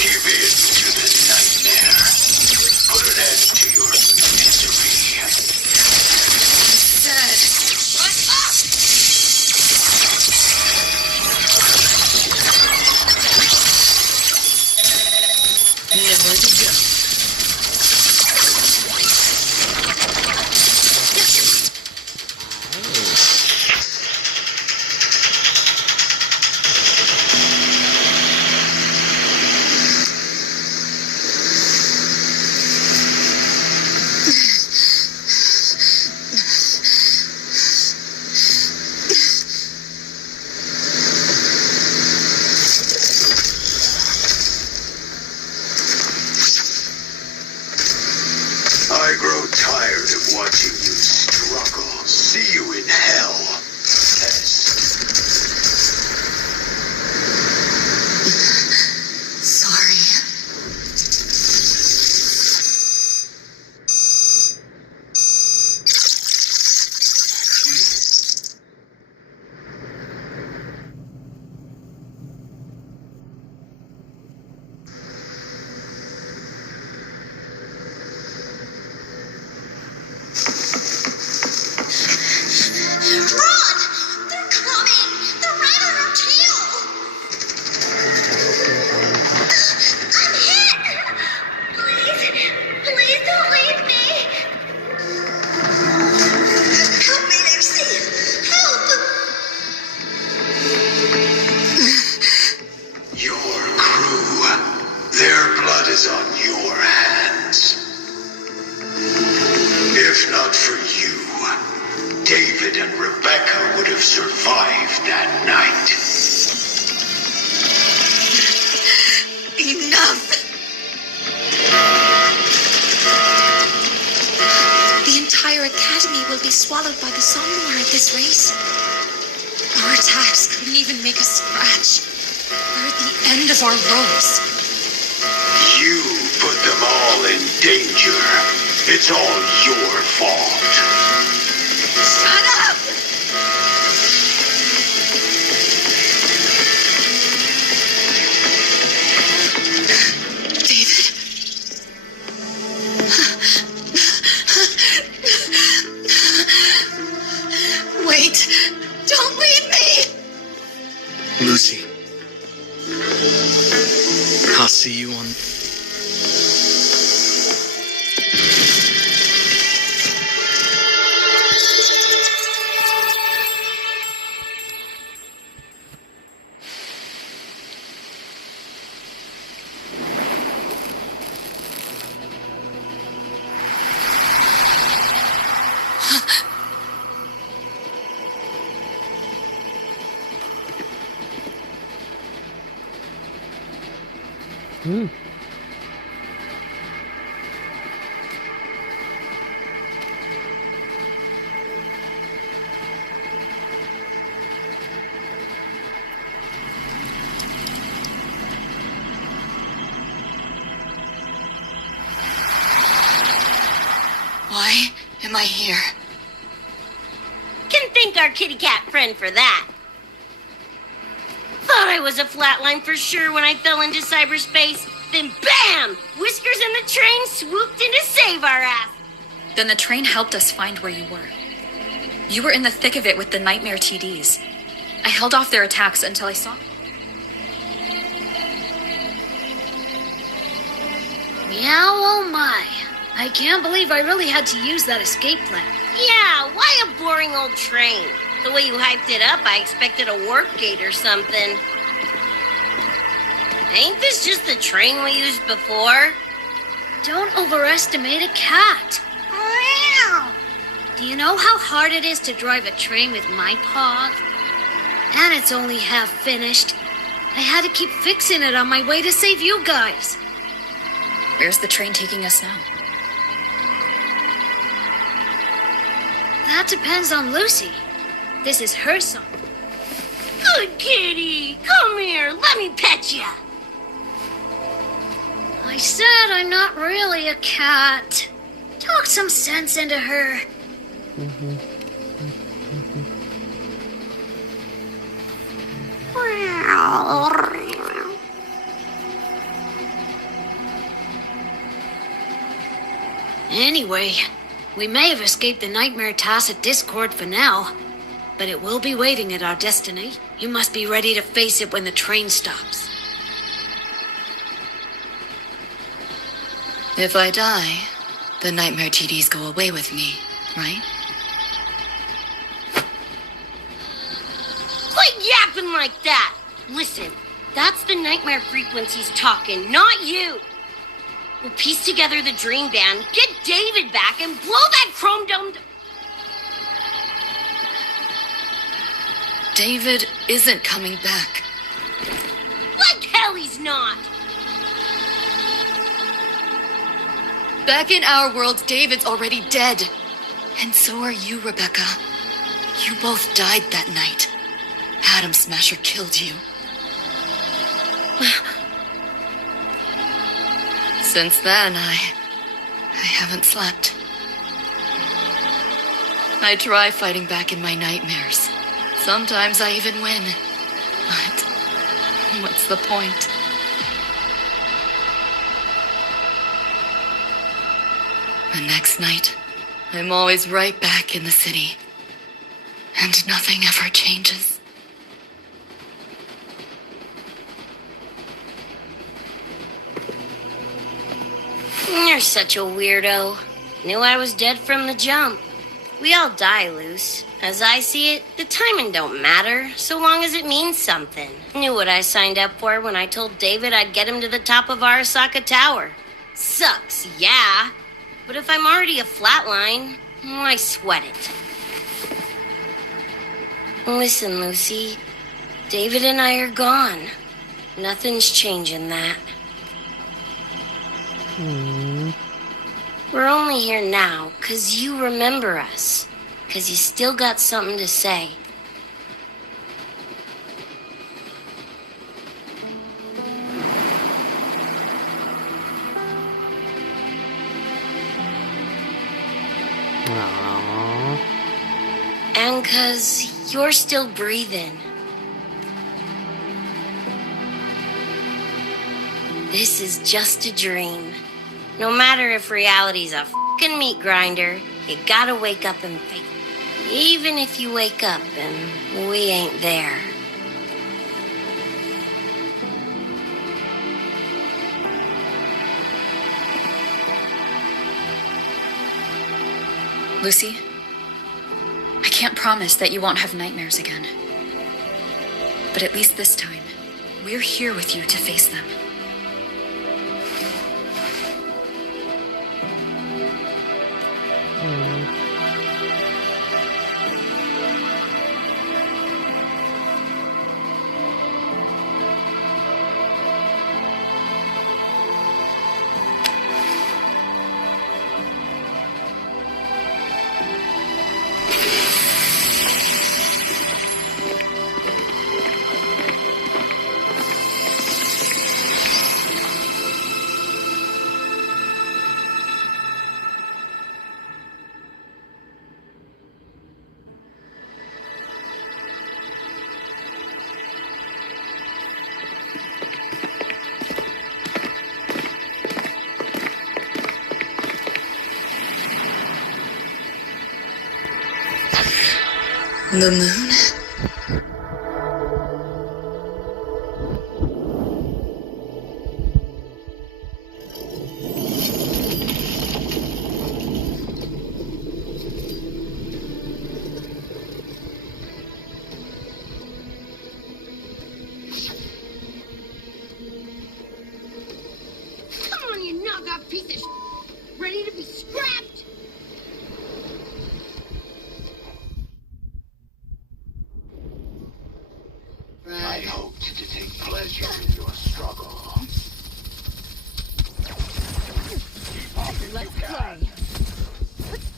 Give in to the nightmare. Put an end to your misery. Nowhere to go. I grow tired of watching you struggle. See you in hell, Tess. Sorry. Run! They're coming! They're right on our tail! I'm hit! Please don't leave me! Help me, Lucy! Help! Your crew, their blood is on your hands. If not for you, David and Rebecca would have survived that night. Enough! The entire academy will be swallowed by the Somnor at this race. Our attacks couldn't even make a scratch. We're at the end of our ropes. You put them all in danger. It's all your fault. Shut up! David? Wait! Don't leave me! Lucy. I'll see you on... Why am I here? Can thank our kitty cat friend for that. Thought I was a flatline for sure when I fell into cyberspace. Then BAM! Whiskers and the train swooped in to save our ass. Then the train helped us find where you were. You were in the thick of it with the nightmare TDs. I held off their attacks until I saw... Meow, oh my. I can't believe I really had to use that escape plan. Yeah, why a boring old train? The way you hyped it up, I expected a warp gate or something. Ain't this just the train we used before? Don't overestimate a cat. Meow. Do you know how hard it is to drive a train with my paws? And it's only half finished. I had to keep fixing it on my way to save you guys. Where's the train taking us now? That depends on Lucy. This is her song. Good kitty! Come here, let me pet ya! I said I'm not really a cat. Talk some sense into her. Anyway, we may have escaped the Nightmare Tacit Discord for now, but it will be waiting at our destiny. You must be ready to face it when the train stops. If I die, the nightmare TDs go away with me, right? Quit yapping like that! Listen, that's the nightmare frequencies talking, not you! We'll piece together the dream band, get David back, and blow that chrome dome... David isn't coming back. Like hell he's not! Back in our world, David's already dead. And so are you, Rebecca. You both died that night. Atom Smasher killed you. Since then, I haven't slept. I try fighting back in my nightmares. Sometimes I even win. But what's the point? The next night, I'm always right back in the city. And nothing ever changes. You're such a weirdo. Knew I was dead from the jump. We all die, Luce. As I see it, the timing don't matter, so long as it means something. Knew what I signed up for when I told David I'd get him to the top of Arasaka Tower. Sucks, yeah. But if I'm already a flatline, why sweat it? Listen, Lucy. David and I are gone. Nothing's changing that. We're only here now 'cause you remember us. 'Cause you still got something to say. Aww. And 'cause you're still breathing. This is just a dream. No matter if reality's a f***ing meat grinder, you gotta wake up and face it. Even if you wake up and we ain't there. Lucy, I can't promise that you won't have nightmares again. But at least this time, we're here with you to face them. The moon? Come on, you knockoff piece of shit. Ready to be scrapped? I hoped to take pleasure in your struggle. Let's play.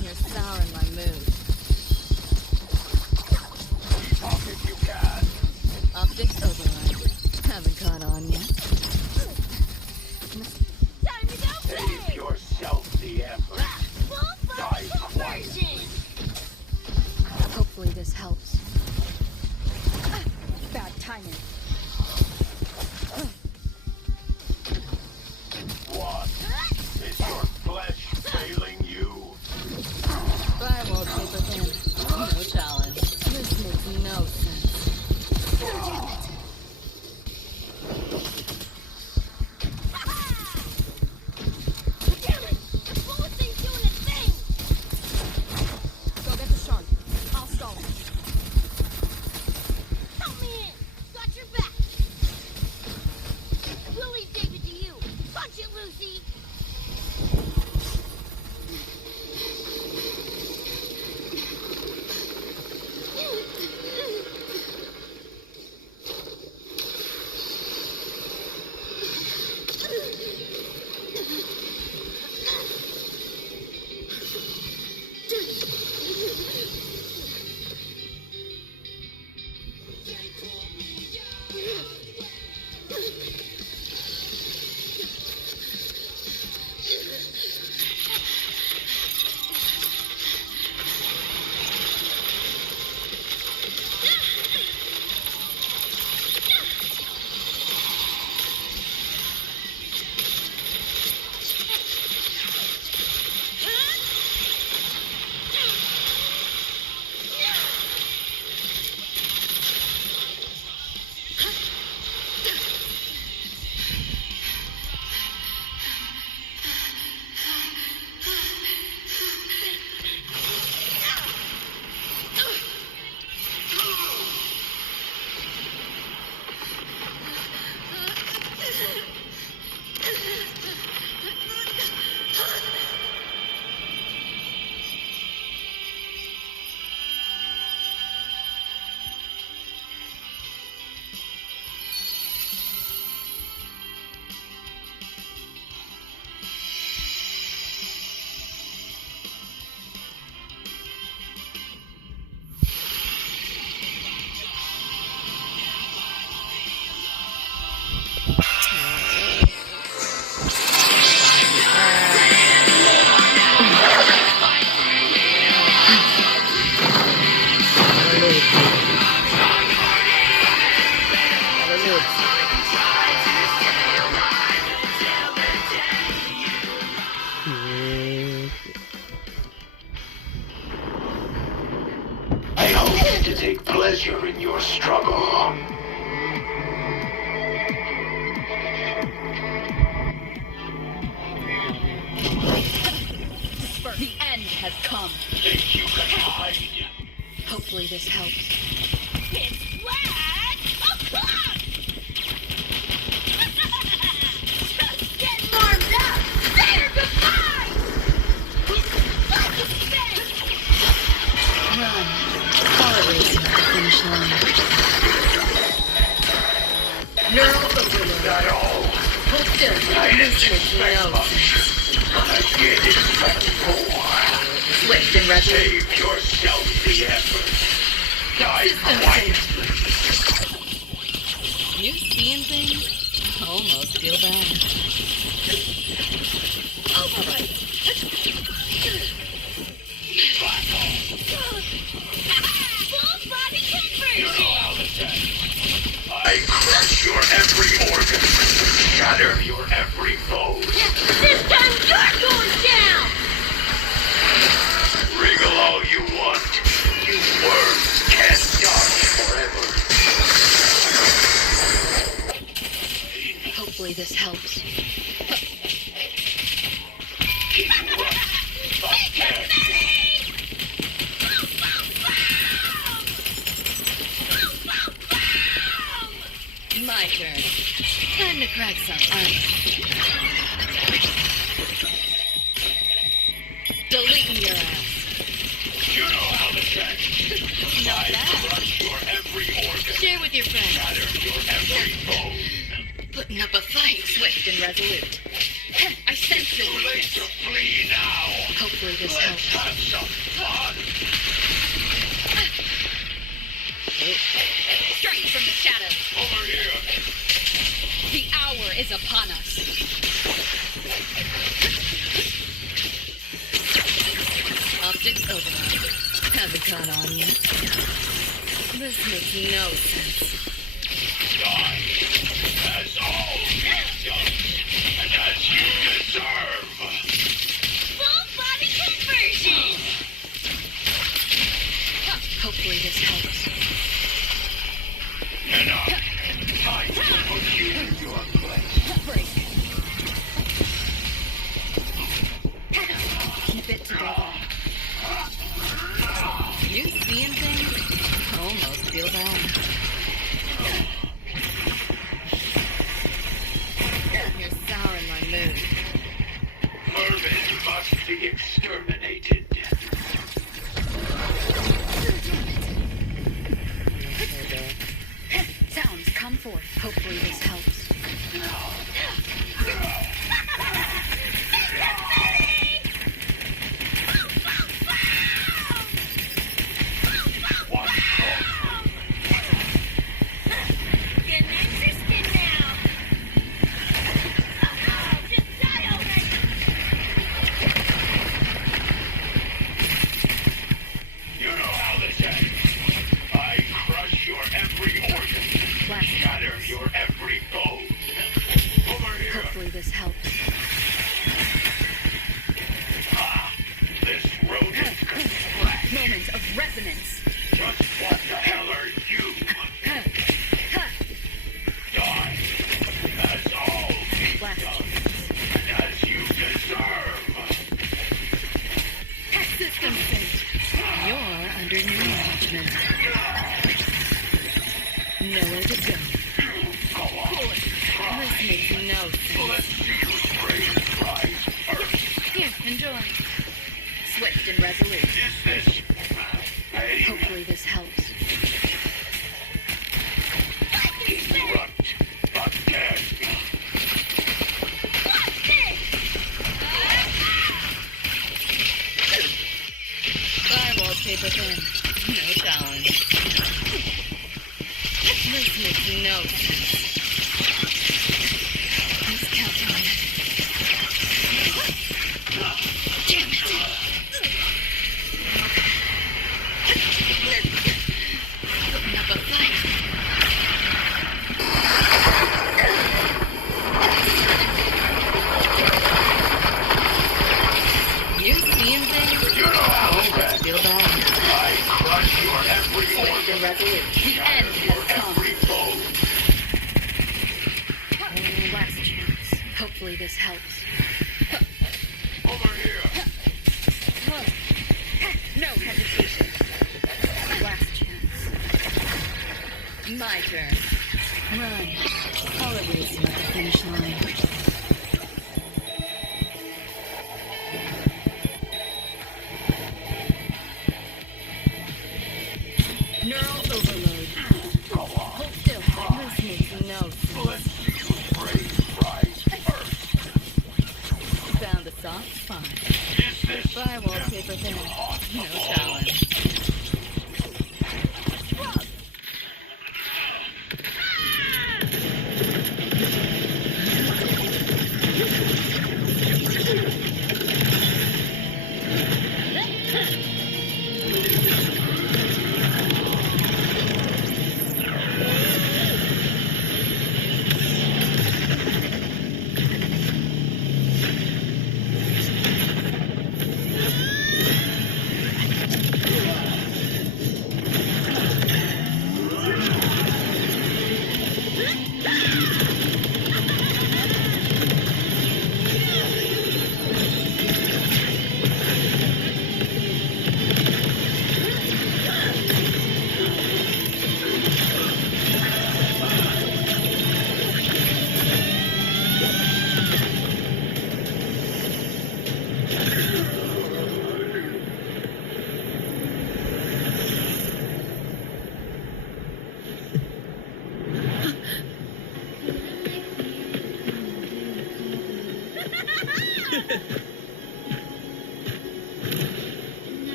You're souring my mood. If you can. Optics override. Haven't caught on yet. Time to go play! Save yourself the effort. Die quietly. Hopefully this helps. Bad timing. What? Is your flesh failing you? I won't keep it in. No challenge. This makes no sense. Damn it! Damn it! The bullet thing's doing its thing! Go get the shark. I'll stall it. Help me in! Got your back! We'll leave David to you. Punch it, Lucy! I hope to take pleasure in your struggle. The end has come. Think you can hide? Hopefully this helps. It's flat o'clock! Just getting warmed up! Say your goodbye! Like you say! Run. Follow racing to the finish line. Neural overload. Not all. Hold still. I didn't Useless expect no much, but I did expect more. Swift and resolute. Save yourself the effort. Die quietly. You seeing things? Almost feel bad. Override. Full body You conversion! know how this ends. I crush your every organ, shatter your every foe. This time you're going down! Wriggle all you want. You worms can't dodge forever. Hopefully this helps. Keep running. I can't. My turn. Time to crack some ice. Deleting your ass. You know how this ends. Not I bad. crush your every organ. Share with your friend. Putting up a fight, swift and resolute. I sense your weakness. To flee now. Hopefully this Let's helps. have some fun. Strike from the shadows. Over here. The hour is upon us. Optics overload. Have it caught on yet? This makes no sense. Die as all victims and as you deserve. Full body conversion! Hopefully this helps. Enough. Time to put you in your place. Break. Keep it together. You seeing things? Almost feel bad. You're souring my mood. Mermen must be exterminated. Sounds, come forth. Hopefully this helps. Getting interested now. Just die already. You know how this ends. I crush your every organ. Shatter your every bone. Over here. Hopefully this helps. This rodent can scratch. Moment of resonance. Just what the hell are you? Die as all victims and as you deserve. System safe. You're under new management. Nowhere to go. Go on. This makes no sense. Let's see you brave prize first. Here, enjoy. Swift and resolute. Is this pain? Hopefully this helps. Erupt again. Firewall paper thin. No challenge. This makes no sense. Let's count on it. Damn it! Putting up a fight. You seeing things? You know how this ends. Feel bad. I crush your every organ. Resolute. The end has come. Every bone. Last chance. Hopefully this helps. Over here. No hesitation. Last chance. My turn. Run. All of this is at the finish line. Neural overload. Hold still. This makes no sense. Let's see you brave prize first. Found a soft spot. Is this Firewall paper thin. No challenge.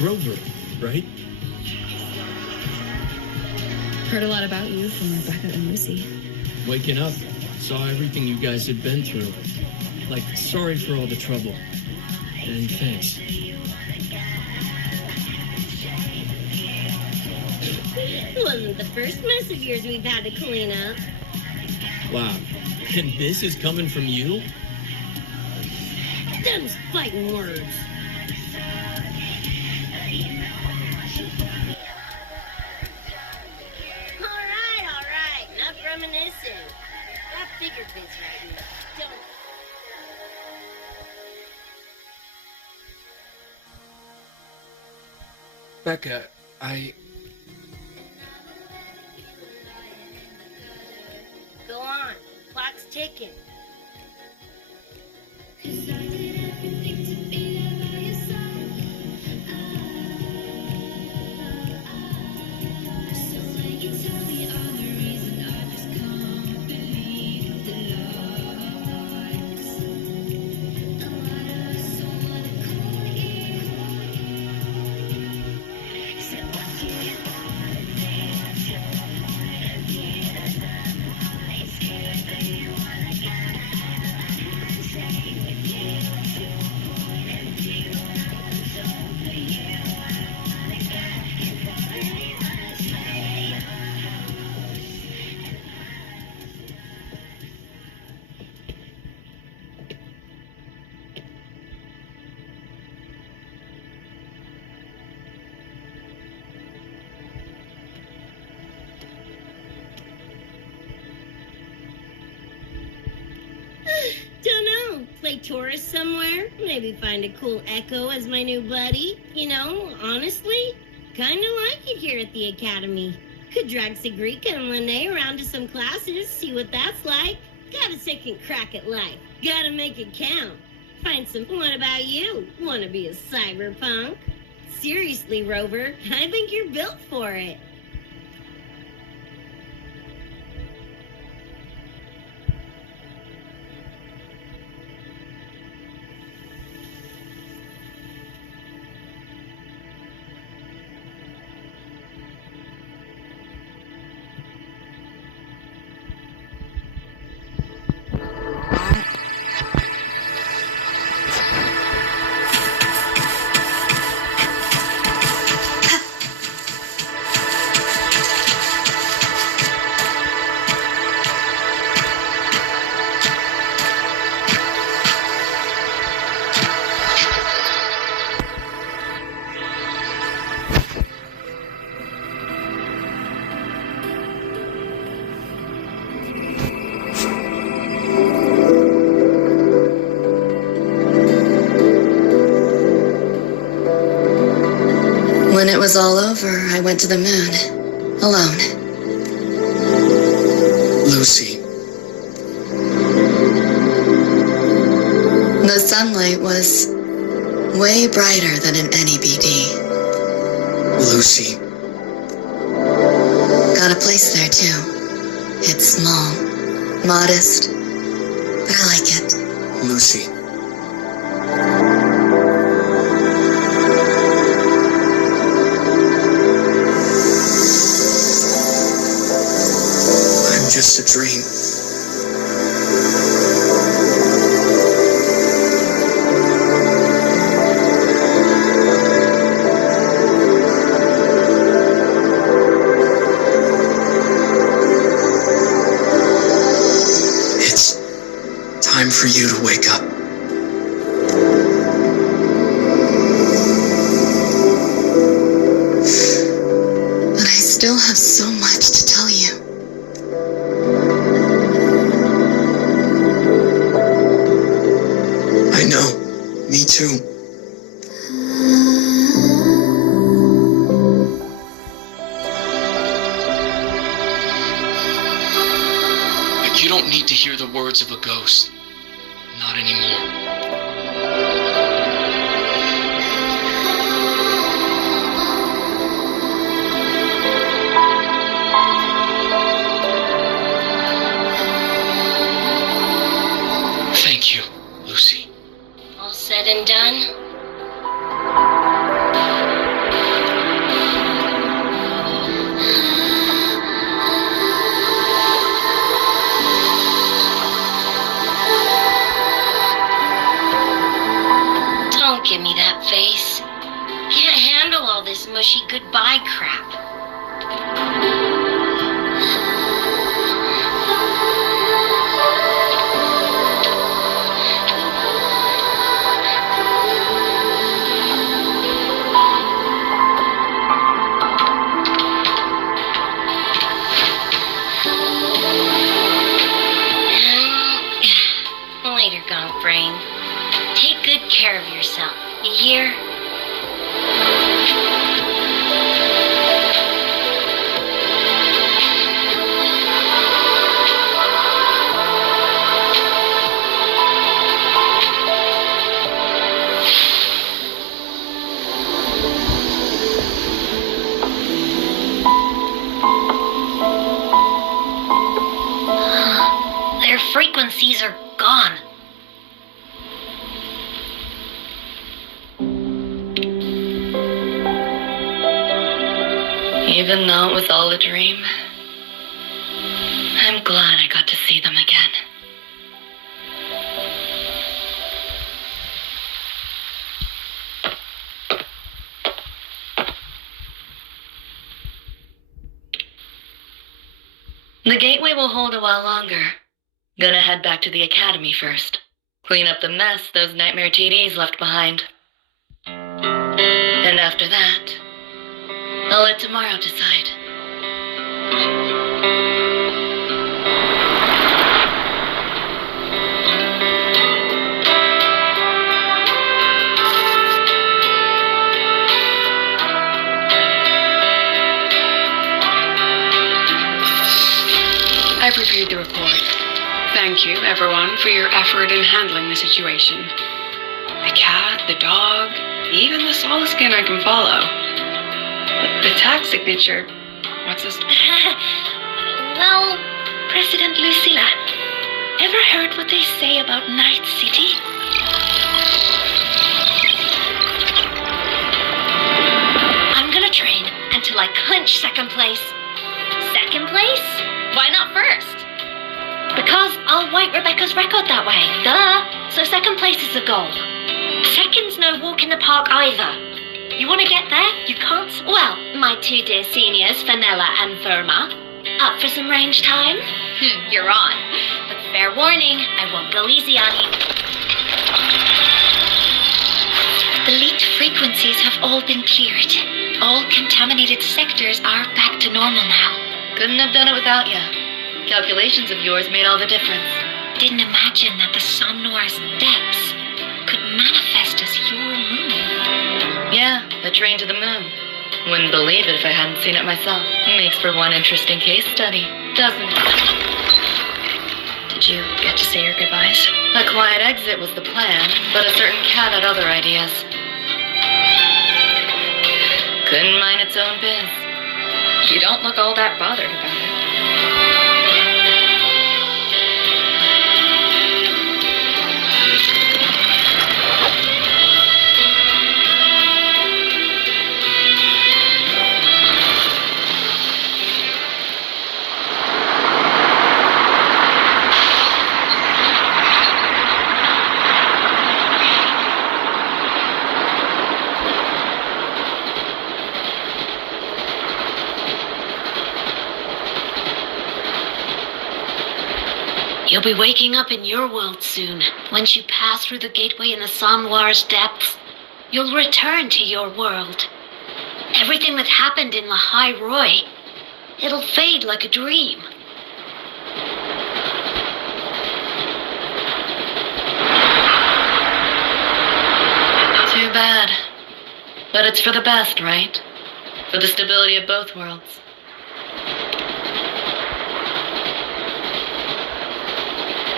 Rover, right? Heard a lot about you from Rebecca and Lucy. Waking up, saw everything you guys had been through. Like, sorry for all the trouble. And thanks. It wasn't the first mess of yours we've had to clean up. Wow. And this is coming from you? Them's fighting words. All right. Enough reminiscing. Got bigger bits right now. Don't. Becca, I... Go on. Clock's ticking. Don't know. Play tourist somewhere? Maybe find a cool Echo as my new buddy? You know, honestly, kinda like it here at the Academy. Could drag Sigrika and Lene around to some classes, see what that's like. Got a second crack at life. Gotta make it count. Find some... What about you? Wanna be a cyberpunk? Seriously, Rover, I think you're built for it. When it was all over, I went to the moon. Alone. Lucy. The sunlight was way brighter than in any BD. Lucy. Got a place there, too. It's small, modest, but I like it. Lucy. I'm just a dream. Time for you to wake up. But I still have so much to tell you. I know. Me too. You don't need to hear the words of a ghost. Not anymore. Thank you, Lucy. All said and done? Don't give me that face. Can't handle all this mushy goodbye crap. Later, Gunk Brain. Take good care of yourself. You hear? Their frequencies are gone. Even though it was all a dream, I'm glad I got to see them again. The gateway will hold a while longer. Gonna head back to the academy first. Clean up the mess those nightmare TDs left behind. And after that, I'll let tomorrow decide. I've reviewed the report. Thank you, everyone, for your effort in handling the situation. The cat, the dog, even the solid skin I can follow. The tag signature, what's this? Well, President Lucilla, ever heard what they say about Night City? I'm gonna train until I clinch second place. Second place? Why not first? Because I'll wipe Rebecca's record that way. Duh. So second place is the goal. Second's no walk in the park either. You want to get there? You can't? Well, my two dear seniors, Fenella and Verma, up for some range time? You're on. But fair warning, I won't go easy on you. The leaked frequencies have all been cleared. All contaminated sectors are back to normal now. Couldn't have done it without you. Calculations of yours made all the difference. Didn't imagine that the Somnoir's depths could manifest as your moon. Yeah, a train to the moon. Wouldn't believe it if I hadn't seen it myself. Makes for one interesting case study, doesn't it? Did you get to say your goodbyes? A quiet exit was the plan, but a certain cat had other ideas. Couldn't mind its own biz. You don't look all that bothered about it. You'll be waking up in your world soon. Once you pass through the gateway in the Somnoir's depths, you'll return to your world. Everything that happened in La High Roy, it'll fade like a dream. Too bad. But it's for the best, right? For the stability of both worlds.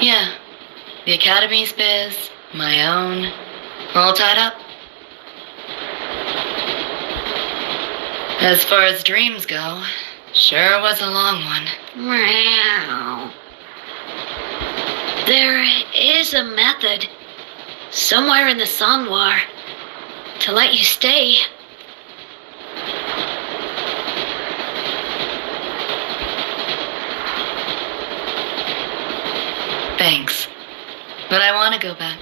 Yeah. The Academy's biz, my own, all tied up. As far as dreams go, sure was a long one. Meow. There is a method somewhere in the Sanwar to let you stay. Thanks. But I want to go back.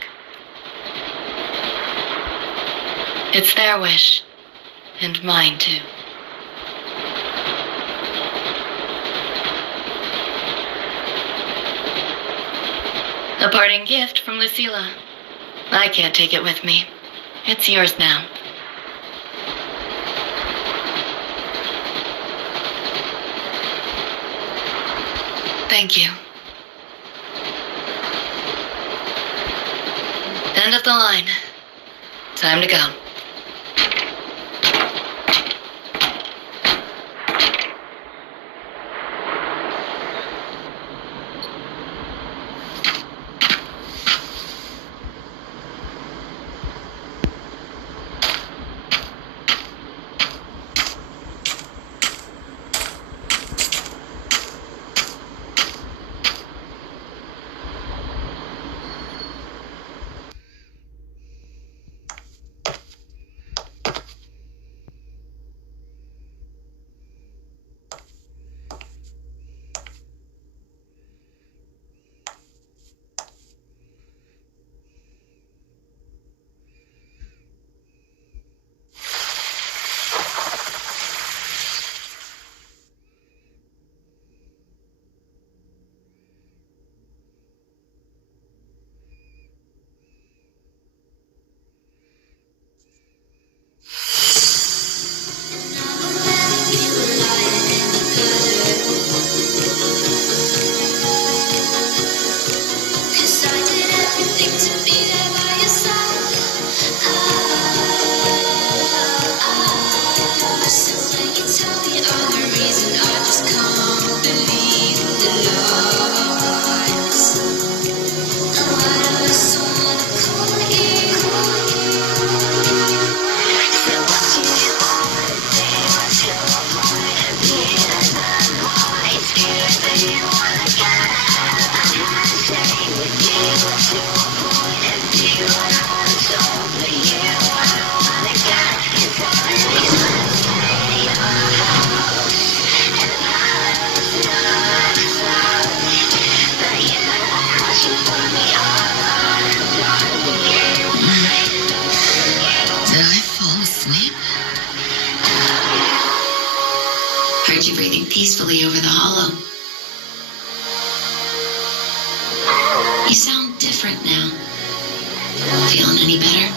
It's their wish. And mine, too. A parting gift from Lucilla. I can't take it with me. It's yours now. Thank you. End of the line. Time to go. Heard you breathing peacefully over the hollow. You sound different now. Feeling any better?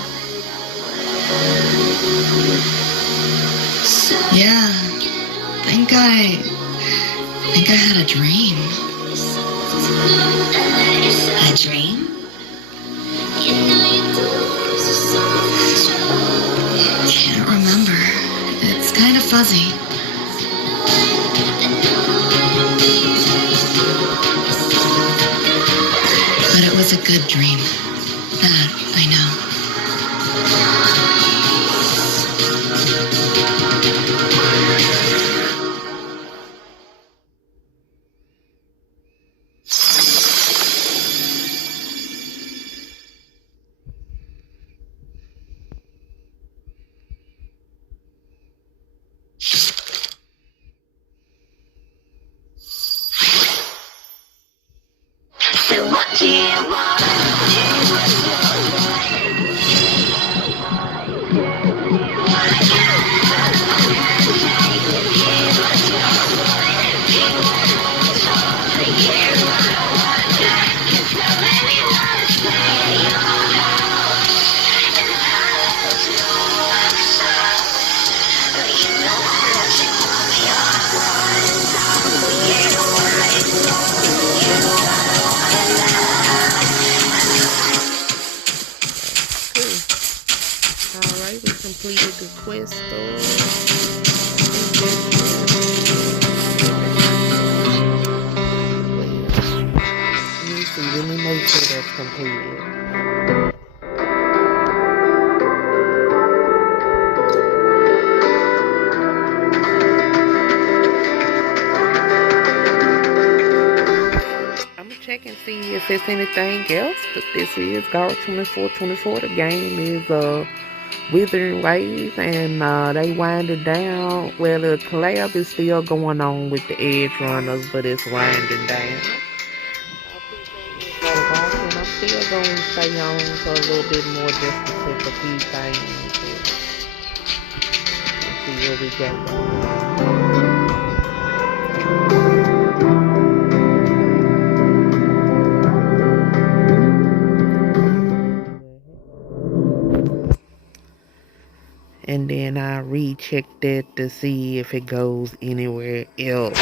Yeah, think I had a dream. A dream? Can't remember. It's kind of fuzzy. But it was a good dream. That I know. Alright, we completed the quest store. Well, ahead. I'm gonna check and see if there's anything else, but this is Guard 2424. The game is Wuthering Waves, and they winding down. Well, the collab is still going on with the Edgerunners, but it's winding down. I'm still gonna stay on for a little bit more just to check a few things and see where we go. And then I recheck that to see if it goes anywhere else.